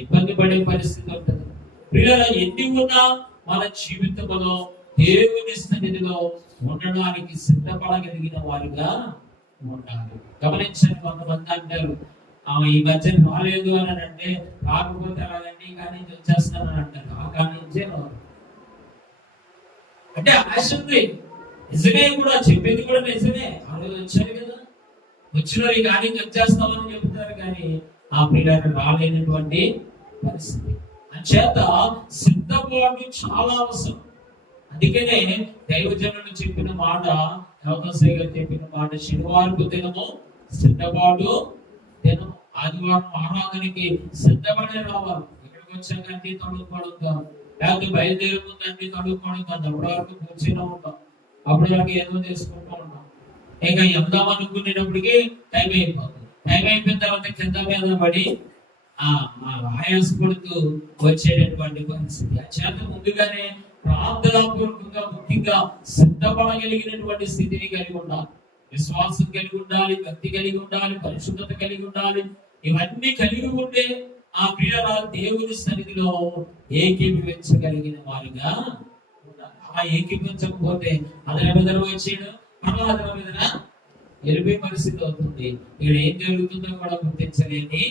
ఇబ్బంది పడే పరిస్థితి ఉంటుంది. పిల్లల ఎన్ని ఉన్నా మన జీవితంలో దేవుని సన్నిధిలో ఉండడానికి సిద్ధపడగలిగిన వారుగా ఉండాలి. గమనించండి, కొంతమంది అంటారు ఈ మధ్య రాలేదు అని అంటే, రాకపోతే అలాగండి కానీ వచ్చేస్తానని అంటారు. కానీ అంటే ఆశ ఉంది, నిజమే కూడా, చెప్పేది కూడా నిజమే. ఆ రోజు వచ్చారు కదా, వచ్చిన కానీ వచ్చేస్తామని చెప్తారు, కానీ ఆ పిల్లలు రాలేనటువంటి పరిస్థితి. అంచేత సిద్ధపాటు చాలా అవసరం. అందుకనే దైవజనులు చెప్పిన మాట, యోగశ్రీ గారు చెప్పిన మాట, శనివారపు దినము సిద్ధపాటు దినం. ఆదివారం ఆరాధనకి సిద్ధపడే రావాలి. ఇక్కడికి వచ్చాక అన్ని తడుపుకోవడం కాదు, లేకపోతే బయలుదేరి ముందు అన్ని తడుపుకోవడం కాదు. అప్పటి వరకు కూర్చొని ఉంటాం. అప్పుడు దాకా ఏదో చేసుకుంటూ ఉంటాం. ఇంకా వెళ్దాం అనుకునేటప్పటికి టైం అయిపోతుంది. టైం అయిపోయిన తర్వాత కింద మీద పడి ఆయాసపడుతూ వచ్చేటటువంటి పరిస్థితి. ఆ చేత ముందుగానే ప్రార్థనాపూర్వకంగా ముఖ్యంగా సిద్ధపడగలిగినటువంటి స్థితిని కలిగి ఉండాలి. విశ్వాసం కలిగి ఉండాలి, భక్తి కలిగి ఉండాలి, పరిశుద్ధత కలిగి ఉండాలి. ఇవన్నీ కలిగి ఉంటే ఆ ప్రియుల దేవుని సన్నిధిలో ఏకీభవించగలిగిన వారుగా ఉండాలి. ఆ ఏకీభవించకపోతే అదన మీద వచ్చాడు, మరలా అదన మీద వెళ్ళిపోయే పరిస్థితి అవుతుంది. ఇక్కడ ఏం జరుగుతుందో కూడా గుర్తించలేని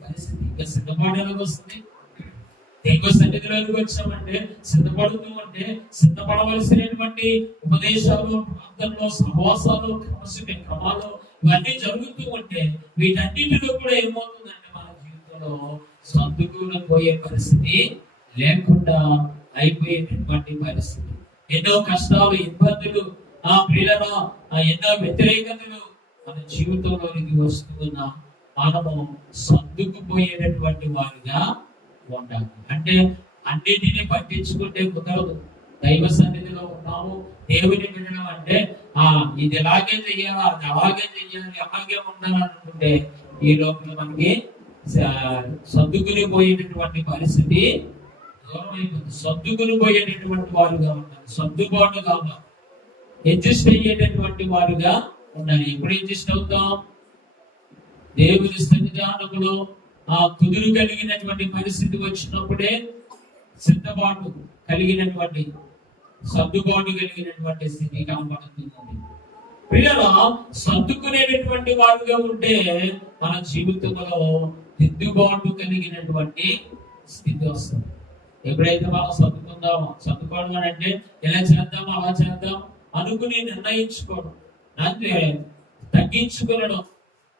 పరిస్థితి. ఇంకా సిద్ధపడడానికి వస్తుంది. దేవుని సన్నిధిలోకి వచ్చామంటే సిద్ధపడుతూ ఉంటే సిద్ధపడవలసినటువంటి ఉపదేశాలు, ప్రార్థనలు, సహవాసాలు, క్రమాలు ఇవన్నీ జరుగుతూ ఉంటే వీటన్నిటిలో కూడా ఏమవుతుందంటే మన జీవితంలో సర్దుకుని పోయే పరిస్థితి లేకుండా అయిపోయేటటువంటి పరిస్థితి. ఎన్నో కష్టాలు, ఇబ్బందులు, ప్రియులను ఎన్నో వ్యతిరేకతలు మన జీవితంలోనికి వస్తున్న మనము సర్దుకుపోయేటటువంటి వారిగా ఉండాలి. అంటే అన్నిటినీ పట్టించుకుంటే కుదరదు. దైవ సన్నిధిలో ఉన్నాము, దేవుని వినడం అంటే ఇది ఎలాగే చెయ్యాలి, అది అలాగే చెయ్యాలి, అలాగే ఉండాలనుకుంటే ఈ లోపల మనకి సర్దుకుని పోయేటటువంటి పరిస్థితి దూరం అయిపోతుంది. సర్దుకుని పోయేటటువంటి వారుగా ఉండాలి, సర్దుబాటు కావాలి, అడ్జస్ట్ అయ్యేటటువంటి వారుగా ఉండాలి. ఎప్పుడు అడ్జస్ట్ అవుతాం? దేవుని సన్నిధానములో కుదురు కలిగినటువంటి పరిస్థితి వచ్చినప్పుడే సిద్ధపాటు కలిగినటువంటి, సర్దుబాటు కలిగినటువంటి స్థితి కనబడుతుంది. ప్రియుల సర్దుకునేటటువంటి వారుగా ఉంటే మన జీవితంలో దిద్దుబాటు కలిగినటువంటి స్థితి వస్తుంది. ఎప్పుడైతే మనం సర్దుకోవడం అంటే ఎలా చేద్దాం అలా చేద్దాం అనుకుని నిర్ణయించుకోవడం, అంటే తగ్గించుకోవడం,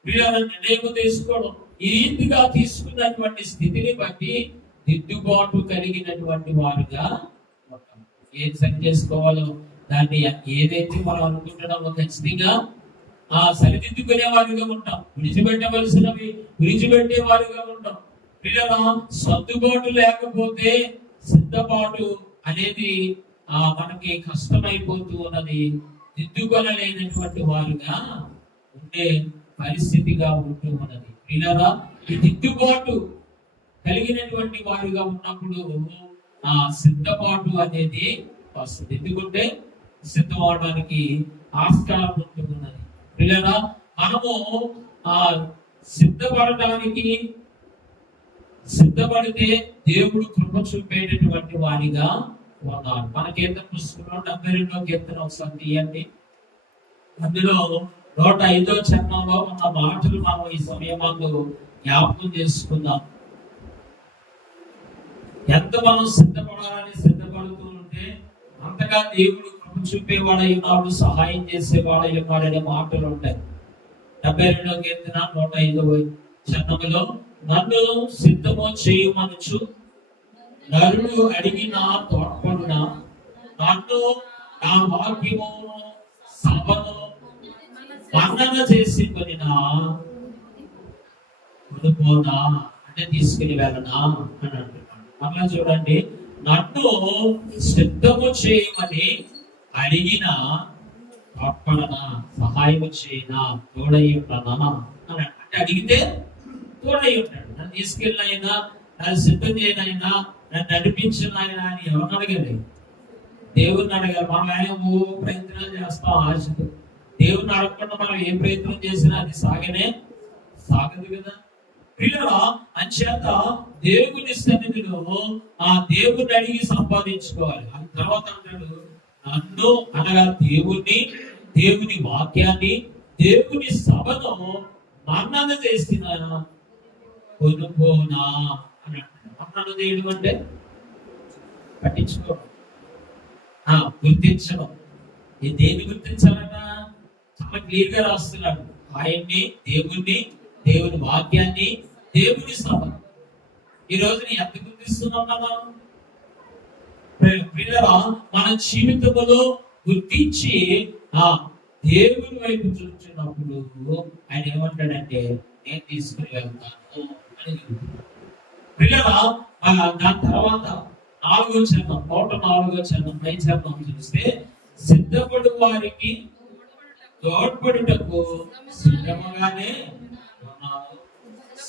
ప్రియులను నిర్ణయం తీసుకోవడం, ఈ రీతిగా తీసుకున్నటువంటి స్థితిని బట్టి దిద్దుబాటు కలిగినటువంటి వారుగా ఏది సరి చేసుకోవాలో దాన్ని ఏదైతే మనం అనుకుంటున్నామో ఖచ్చితంగా సరిదిద్దుకునే వారిగా ఉంటాం. విడిచిపెట్టవలసినవి విడిచిపెట్టే వారిగా ఉంటాం. పిల్లల సర్దుబాటు లేకపోతే సిద్ధపాటు అనేది మనకి కష్టమైపోతూ ఉన్నది. దిద్దుకొనలేనటువంటి వారుగా ఉండే పరిస్థితిగా ఉంటూ ఉన్నది. పిల్లరా, ఈ దిద్దుబాటు కలిగినటువంటి వారుగా ఉన్నప్పుడు సిద్ధపాటు అనేది వస్తుంది. ఎందుకంటే సిద్ధమవడానికి ఆస్కారం ఉంటూ ఉన్నది. పిల్లరా, మనము సిద్ధపడితే దేవుడు కృప చూపేటటువంటి వారిగా ఉన్నారు. మన కీర్తన పుస్తకంలో 72వ కీర్తన ఒకసారి తీయండి. అందులో 105వ చరణంలో ఉన్న మాటలు మనం ఈ సమయంలో జ్ఞాపకం చేసుకుందాం. ఎంత మనం సిద్ధపడాలని సిద్ధపడుతూ ఉంటే అంతగా దేవుడు కృప చూపేవాడై ఉన్నాడు, సహాయం చేసేవాడై ఉన్నాడనే మాటలు ఉంటాయి. 72వ కీర్తన 105వ చరణంలో నన్ను సిద్ధము చేయమనుచు నరుడు అడిగిన తోడ్పడిన నన్ను నా వాక్యము సభను వర్ణన చేసి కొనినా కొనుకోనా అంటే తీసుకుని వెళ్ళనా అని అంటున్నాడు. అట్లా చూడండి, నన్ను సిద్ధము చేయమని అడిగిన తోడ్పడనా, సహాయం చేయనా, తోడయ్యుండనా అని అంటే అడిగితే తోడై ఉంటాడు. నన్ను తీసుకెళ్ళినైనా, నన్ను సిద్ధం చేయనైనా, నన్ను నడిపించినైనా అని ఎవరిని అడగాలి? దేవుడిని అడగాలి. మనం ప్రయత్నాలు చేస్తాం ఆశతో. దేవుడిని అడగకుండా మనం ఏ ప్రయత్నం చేసినా అది సాగదు కదా. ప్రియుల అంచేత దేవుని సన్నిధిలో దేవుని అడిగి సంపాదించుకోవాలి. ఆ తర్వాత అంటాడు, నన్ను అనగా దేవుని వాక్యాన్ని, దేవుని సభను మన్నన చేసిన కొనుకోనా అని అంటాడు. మన్నన చేయడం అంటే పట్టించుకోవడం, గుర్తించడం. ఈ దేన్ని గుర్తించాలట చాలా క్లియర్ గా రాస్తున్నాడు. ఆయన్ని, దేవుని వాక్యాన్ని, దేవుని సభ. ఈ రోజు ఎంత గుర్తిస్తున్నాం కదా పిల్లల? మన జీవితంలో గుర్తించి దేవుని వైపు చూస్తున్నప్పుడు ఆయన ఏమంటాడంటే నేను తీసుకుని వెళ్తాను అని. పిల్లల దాని తర్వాత 4వ చరణం 104వ చరణం పై చరణం చూస్తే సిద్ధపడు వారికి తోడ్పడుటకు సిద్ధముగానే ఉన్నాను.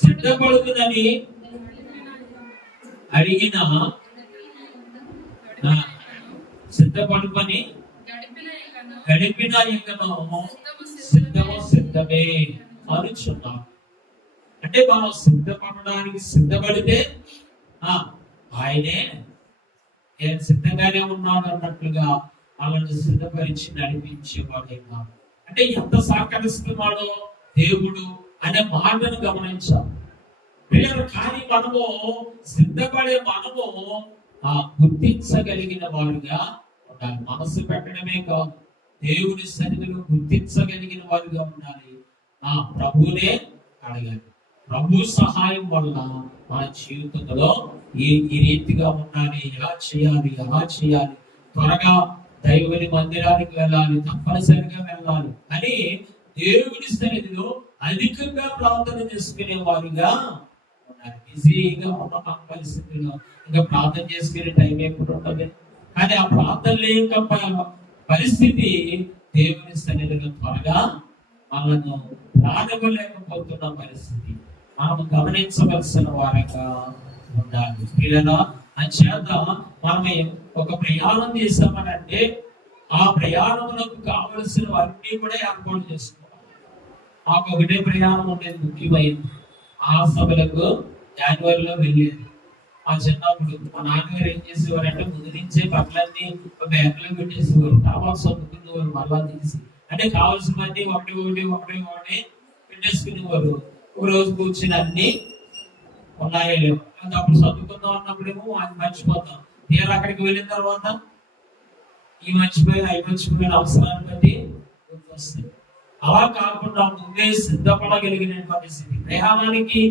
సిద్ధపడుతుందని అడిగిన సిద్ధపడుకొని గడిపిన ఇంకను సిద్ధమే అనుచున్నాం. అంటే మనం సిద్ధపడడానికి సిద్ధపడితే ఆయనే నేను సిద్ధంగానే ఉన్నాడు అన్నట్లుగా వాళ్ళని సిద్ధపరిచి నడిపించేవాడేమో. అంటే ఎంత సహకరిస్తున్నాడో దేవుడు అనే మాటను గమనించాలి పిల్లలు. కానీ మనము సిద్ధపడే మనము గుర్తించగలిగిన వారుగా ఉండాలి. మనసు పెట్టడమే కాదు, దేవుని సన్నిధిలో గుర్తించగలిగిన వారుగా ఉండాలి. ప్రభువునే అడగాలి. ప్రభు సహాయం వల్ల మన జీవితంలో ఈ రీతిగా ఉండాలి, ఎలా చేయాలి, త్వరగా దైవని మందిరానికి వెళ్ళాలి, తప్పనిసరిగా వెళ్ళాలి అని దేవుని సన్నిధిలో అధికంగా ప్రార్థన చేసుకునే వారుగా ఉండాలి. బిజీగా ఉన్న పరిస్థితుల్లో ఇంకా ప్రార్థన చేసుకునే టైం ఎప్పుడు ఉంటుంది. కానీ ఆ ప్రార్థన లేక పరిస్థితి దేవుని సన్నిధిలో త్వరగా మనను రానివ్వలేకపోతున్న పరిస్థితి మనం గమనించవలసిన వారిగా ఉండాలి. పిల్లల అంచేత మనం ఒక ప్రయాణం చేస్తామనంటే ఆ ప్రయాణములకు కావలసిన అన్ని కూడా ఏర్పాటు చేసుకోవాలి. మాకు ఒకటే ప్రయాణం ఉండేది, ముఖ్యమైనది. ఆ సభలకు జనవరిలో వెళ్ళేది. ఆ చిన్నప్పుడు మా నాన్నగారు ఏం చేసేవారంటే ముందు నుంచే బట్టలన్నీ బ్యాగ్లో పెట్టేసేవారు. తర్వాత చదువుకునేవారు మళ్ళా తీసి, అంటే కావాల్సినవన్నీ ఒకటి పెట్టేసుకునేవారు. ఒక రోజు కూర్చుని అన్ని ఉన్నాయో లేవు, అప్పుడు చదువుకుందాం అన్నప్పుడేమో అది మర్చిపోతాం. తీరా అక్కడికి వెళ్ళిన తర్వాత అవి మర్చిపోయిన అవసరాన్ని బట్టి గుర్తొస్తుంది. అలా కాకుండా ముందే సిద్ధపడగలిగిన పరిస్థితి. ప్రయాణానికి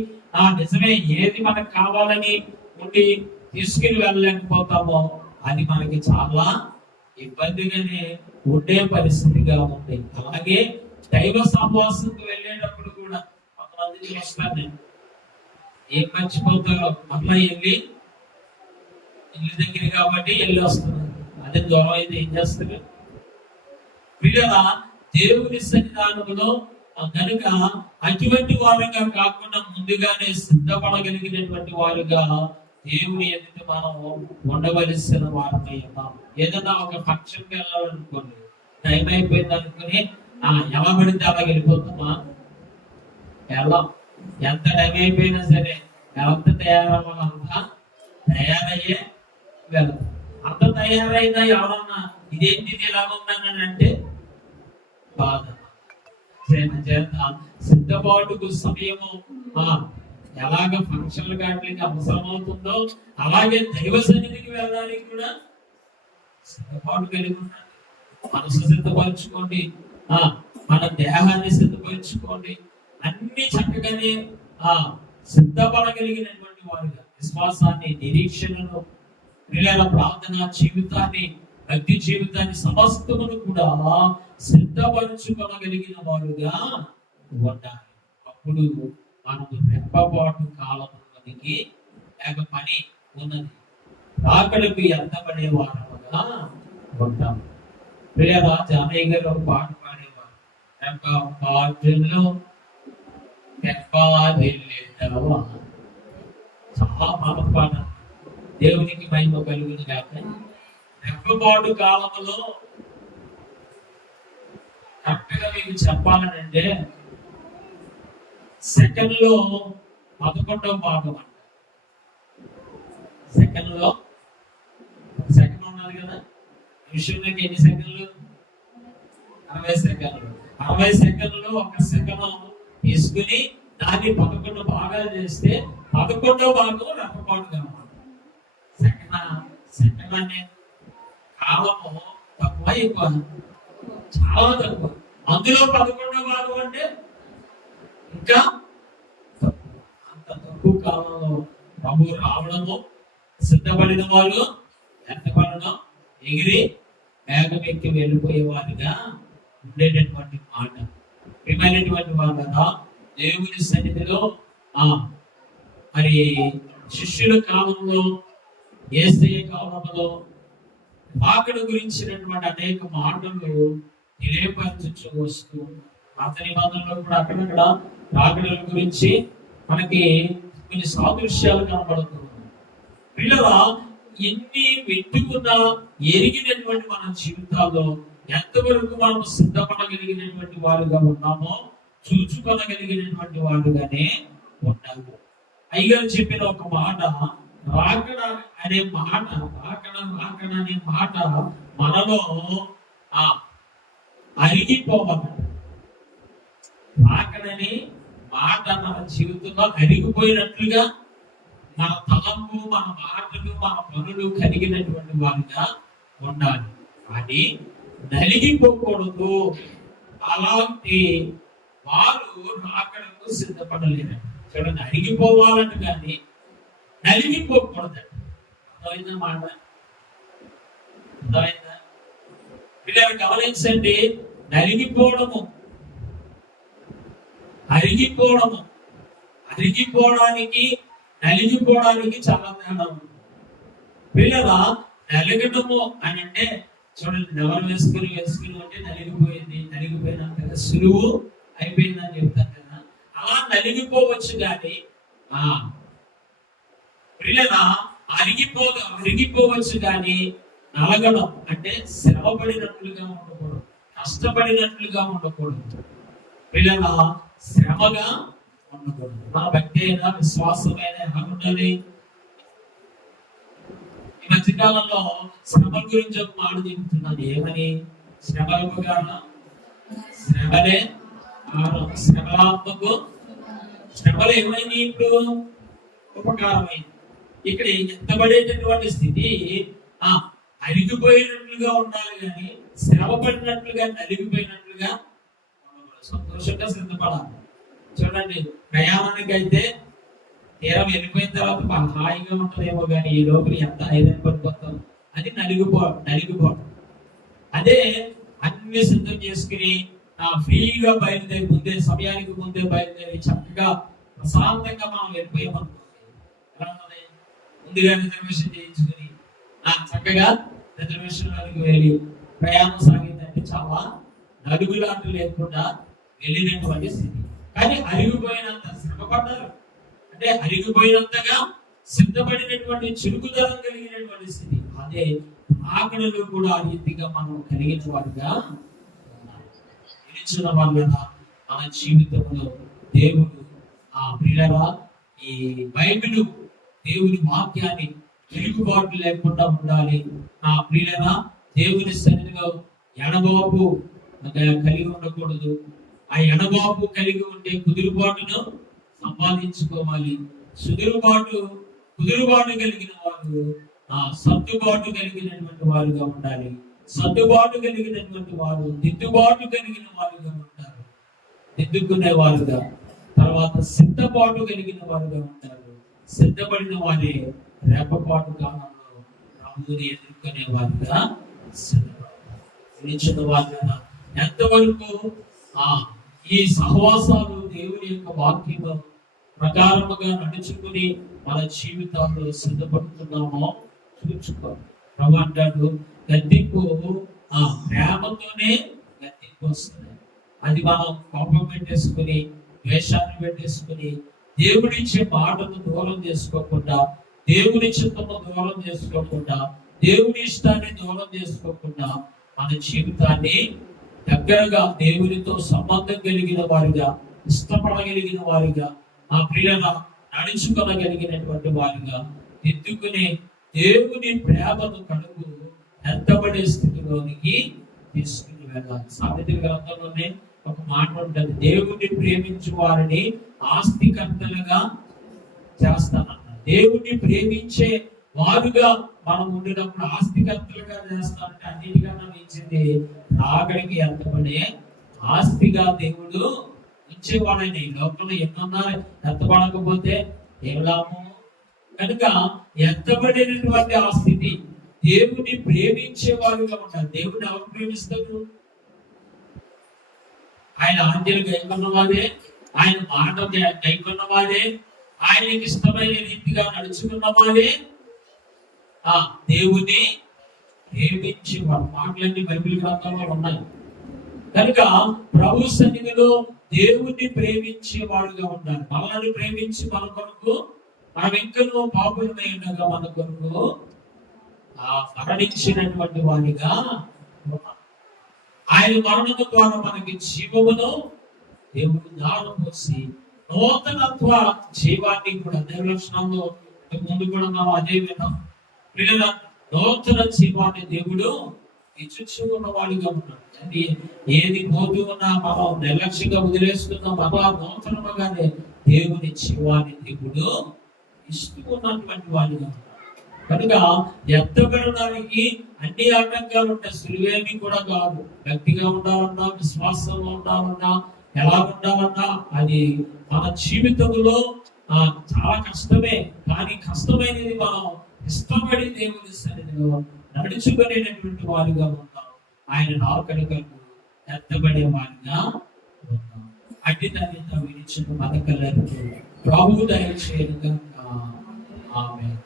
నిజమే ఏది మనకు కావాలని ఉండి తీసుకుని వెళ్ళలేకపోతామో అది మనకి చాలా ఇబ్బందిగానే ఉండే పరిస్థితిగా ఉంది. అలాగే దైవ సహవాసంకి వెళ్ళేటప్పుడు కూడా కొంతమంది చూస్తాను నేను, ఏం మర్చిపోతారో అట్లా వెళ్ళి ఇల్లు దగ్గర కాబట్టి వెళ్ళి వస్తున్నారు. అదే దూరం అయితే ఏం చేస్తారు పిల్లల దేవుని సన్నిధానంలో కనుక అటువంటి వారుగా కాకుండా ముందుగానే సిద్ధపడగలిగినటువంటి వారుగా దేవుని ఎదుట మనం ఉండవలసిన వారమై ఉన్నాం. ఏదైనా ఒక ఫంక్షన్కి వెళ్ళాలనుకోండి, టైం అయిపోయింది అనుకుని ఎలా పడితే అలా వెళ్ళిపోతామా? ఎలా ఎంత టైం అయిపోయినా సరే ఎంత తయారవ్వాలంతా తయారయ్యే వెళ్తాం. అంత తయారైనా ఎవరన్నా ఇదేంటిది ఎలా ఉందని అంటే బాధ. సిద్ధపాటుకు సమయము ఎలాగ ఫంక్షన్లు కావడానికి అవసరం అవుతుందో అలాగే దైవ సన్నిధికి వెళ్ళడానికి కూడా సిద్ధపాటు కలిగి ఉండాలి. మనసు సిద్ధపరచుకోండి, మన దేహాన్ని సిద్ధపరచుకోండి. అన్ని చక్కగానే సిద్ధపడగలిగినటువంటి వారుగా విశ్వాసాన్ని, నిరీక్షణను, పిల్లల ప్రార్థన జీవితాన్ని, భక్తి జీవితాన్ని సమస్తమును కూడా సిద్ధపరచుకోగలిగిన వారుగా ఉండాలి. అప్పుడు మనకు రెప్పపాటు కాలం ఉన్నదికి లేక పని ఉన్నది రాకడకు ఎంత పడేవారుగా ఉంటాం. పిల్లల జానయ్య గారు ఒక పాట పాడేవారు, రెప్పపాటులో చాలా పాట పాట. దేవునికి మహిమ కలుగును కాక. రెప్పపాటు కాలంలో కరెక్ట్గా మీకు చెప్పాలనంటే సెకండ్ లో 11వ భాగం అంట. సెకండ్ లో సెకండ్ ఉన్నది కదా, నిమిషంలోకి ఎన్ని సెకండ్లు? 60 సెకండ్లు. 60 సెకండ్లు ఒక సెకండ్ తీసుకుని దాన్ని 11 భాగాలు చేస్తే 11వ భాగం రెప్పపాటు కావాలి. సెకండ్ అనే కాలము తక్కువ ఎక్కువ, చాలా తక్కువ. అందులో 11వ భాగం అంటే ఇంకా అంత తక్కువ కాలంలో ప్రభు రావడము, సిద్ధపడిన వాళ్ళు ఎంతపడడం, ఎగిరి మేఘం ఎక్కి వెళ్ళిపోయేవారుగా ఉండేటటువంటి మాట. ప్రియమైనటువంటి వాళ్ళ దేవుని సన్నిధిలో మరి శిష్యుల కాలంలో, యేసయ్య కాలంలో రాకడ గురించినటువంటి అనేక మాటలు తెలియపరచు వస్తూ అతని నిబంధనలో కూడా అక్కడక్కడ రాకడల గురించి మనకి కొన్ని సాదృశ్యాలు కనబడుతుంది. పిల్లల ఎన్ని వెతుకున్నా ఎరిగినటువంటి మన జీవితాల్లో ఎంతవరకు మనం సిద్ధపడగలిగినటువంటి వారుగా ఉన్నామో చూచుకోగలిగినటువంటి వారుగానే ఉన్నాము. అయ్యగారు చెప్పిన ఒక మాట, రాకడ అనే మాట, రాకడ అనే మాట మనలో అరిగిపోవాలి. రాకడని మాట మన జీవితంలో అరిగిపోయినట్లుగా మన తలంపు, మన మాటలు, మన పనులు కలిగినటువంటి వారిగా ఉండాలి. కానీ నలిగిపోకూడదు. అలాంటి వారు రాకడకు సిద్ధపడలేరు. చూడండి, అరిగిపోవాలని కానీ నలిగిపోకూడదండి. అర్థమైందా మాట? అర్థమైందా? పిల్లలు గమనించండి, నలిగిపోవడము, అరిగిపోవడానికి నలిగిపోవడానికి చాలా తేడా ఉంది. పిల్లల నలిగటము అని అంటే చూడండి, నెవరు వేసుకుని అంటే నలిగిపోయినంతగా సులువు అయిపోయిందని చెప్తాను కదా. అలా నలిగిపోవచ్చు కానీ పిల్లల అరిగిపోవచ్చు కానీ నలగడం అంటే శ్రమపడినట్లుగా ఉండకూడదు, కష్టపడినట్లుగా ఉండకూడదు. పిల్లల శ్రమగా ఉండకూడదు. నా భక్తి అయినా విశ్వాసమైన ఉండాలి. ఈ మధ్యకాలంలో శ్రమల గురించి ఒక మాట చెబుతున్నాను. ఏమని? శ్రమలుగా శ్రమలే శ్రమలాత్మకు శ్రమలు ఏమైంది? ఇప్పుడు ఉపకారమైంది. ఇక్కడ ఎత్తబడేటటువంటి స్థితి అరిగిపోయినట్లుగా ఉండాలి కానీ శ్రమ పడినట్లుగా నలిగిపోయినట్లుగా సంతోషంగా సిద్ధపడాలి. చూడండి, ప్రయాణానికి అయితే తీరం వెళ్ళిపోయిన తర్వాత హాయిగా ఉంటుందేమో కానీ ఈ లోపల ఎంత ఐదని పడిపోతాం అది నలిగిపోవడం. అదే అన్ని సిద్ధం చేసుకుని ఫ్రీగా బయలుదేరి సమయానికి ముందే బయలుదేరి చక్కగా ప్రశాంతంగా మనం వెళ్ళిపోయామనుకోండి, ముందుగా రిజర్వేషన్ చేయించుకుని చక్కగా రిజర్వేషన్ వరకు వెళ్ళి ప్రయాణం సాగిందంటే చాలా నలుగులాంటి లేకుండా వెళ్ళినటువంటి స్థితి. కానీ అరిగిపోయినంత శ్రమపడ్డారు అంటే అరిగిపోయినంతగా సిద్ధపడినటువంటి చురుకుదనం కలిగినటువంటి స్థితి. అదే ఆకలిలో కూడా ఆ రీతిగా మనం కలిగిన వారుగా నిలిచిన వాళ్ళగా మన జీవితంలో దేవుడు ప్రియులరా ఈ బైబిల్ దేవుని వాక్యాన్ని తిరుగుబాటు లేకుండా ఉండాలి. నా ప్రియులరా దేవుని సన్నిధిలో ఎడబాపు కలిగి ఉండకూడదు. ఆ ఎడబాపు కలిగి ఉంటే కుదురుబాటును సంపాదించుకోవాలి. కుదురుబాటు కలిగిన వారు సర్దుబాటు కలిగినటువంటి వారుగా ఉండాలి. సర్దుబాటు కలిగినటువంటి వారు దిద్దుబాటు కలిగిన వారుగా ఉంటారు, దిద్దుకునే వారుగా. తర్వాత సిద్ధపాటు కలిగిన వారుగా ఉంటారు. సిద్ధపడిన వారే రెప్పపాటు కాలంలో ప్రభువుని ఎదుర్కొనే వారుగా సిద్ధపడాలి. వారుగా ఎంతవరకు ఈ సహవాసాలు దేవుని యొక్క వాక్యం ప్రకారముగా నడుచుకుని మన జీవితాల్లో సిద్ధపడుతున్నామో చూసుకోవాలి. ప్రభు అంటాడు, గద్దింపు ప్రేమతోనే గద్దింపు వస్తుంది. అది మనం కోపం పెట్టేసుకుని ద్వేషాన్ని పెట్టేసుకుని దేవుడిచ్చే మాటను దూరం చేసుకోకుండా, దేవుని చిత్తము దూరం చేసుకోకుండా, దేవుని ఇష్టాన్ని దూరం చేసుకోకుండా మన జీవితాన్ని దగ్గరగా దేవునితో సంబంధం కలిగిన వారిగా, ఇష్టపడగలిగిన వారిగా, ఆ ప్రియుల నడుచుకోగలిగినటువంటి వారిగా దిద్దుకునే దేవుని ప్రేమను కడుగు ఎంతబడే స్థితిలోనికి తీసుకుని వెళ్ళాలి. సామెతల గ్రంథంలోనే ఒక మాట ఉంటుంది, దేవుని ప్రేమించు వారిని ఆస్తికర్తలుగా చేస్తానన్నారు. దేవుని ప్రేమించే వారుగా మనం ఉండినప్పుడు ఆస్తికర్తలుగా చేస్తానంటే అన్నిటికన్నా మించింది రాకడికి ఎంతబడే ఆస్తిగా దేవుడు ఉంచేవాడైన. ఈ లోపల ఎన్నన్నా ఎత్తబడకపోతే ఏం లాభం? కనుక ఎత్తబడినటువంటి ఆ స్థితి దేవుని ప్రేమించే వారుగా ఉంటారు. దేవుని ఎవరు ప్రేమిస్తారు? ఆయన ఆజ్ఞలు గైకొన్న వాడే, ఆయన మాట గైకొన్న వాడే, ఆయనకి ఇష్టమైన రీతిగా నడుచుకున్న వాడే దేవుని ప్రేమించి వారి మాటలన్నీ బైబిల్ గ్రంథంలో ఉన్నాయి. కనుక ప్రభు సన్నిధిలో దేవుణ్ణి ప్రేమించే వాడుగా ఉండాలి. మనల్ని ప్రేమించి మన కొరకు, మనం ఇంకనూ పాపులమై ఉండగా మన కొరకు మరణించినటువంటి వాడిగా ఆయన మరణము ద్వారా మనకి జీవమును దేవుడు దానం పోసి నూతనత్వ జీవాన్ని కూడా నిర్లక్షణంలో ముందు కూడా మనం అదే విన్నాం. నూతన జీవాన్ని దేవుడు ఇచ్చుచూ ఉన్నవాడిగా ఉన్నాడు. అది ఏది పోతూ ఉన్నా మనం నిర్లక్ష్యంగా వదిలేస్తున్నాం. అలా నూతనముగానే దేవుని జీవాన్ని దేవుడు ఇస్తూ ఉన్నటువంటి వాడిగా ఉన్నాడు. కనుక ఎత్తబడడానికి అన్ని ఆటంకాలు ఉంటాయి. సులువేమి కూడా కాదు. భక్తిగా ఉండాలన్నా, విశ్వాసంలో ఉండాలన్నా, ఎలా ఉండాలన్నా అది మన జీవితంలో చాలా కష్టమే. కానీ కష్టమైనది మనం ఇష్టపడి దేవుని సన్నిధిలో నడుచుకునేటటువంటి వారిగా ఉంటాం. ఆయన రాకడకు ఎత్తబడే వారిగా ఉంటాం. అట్టి ధన్యత విడిచిన బతకలేదు ప్రభువు దయచేయగా ఆమేన్.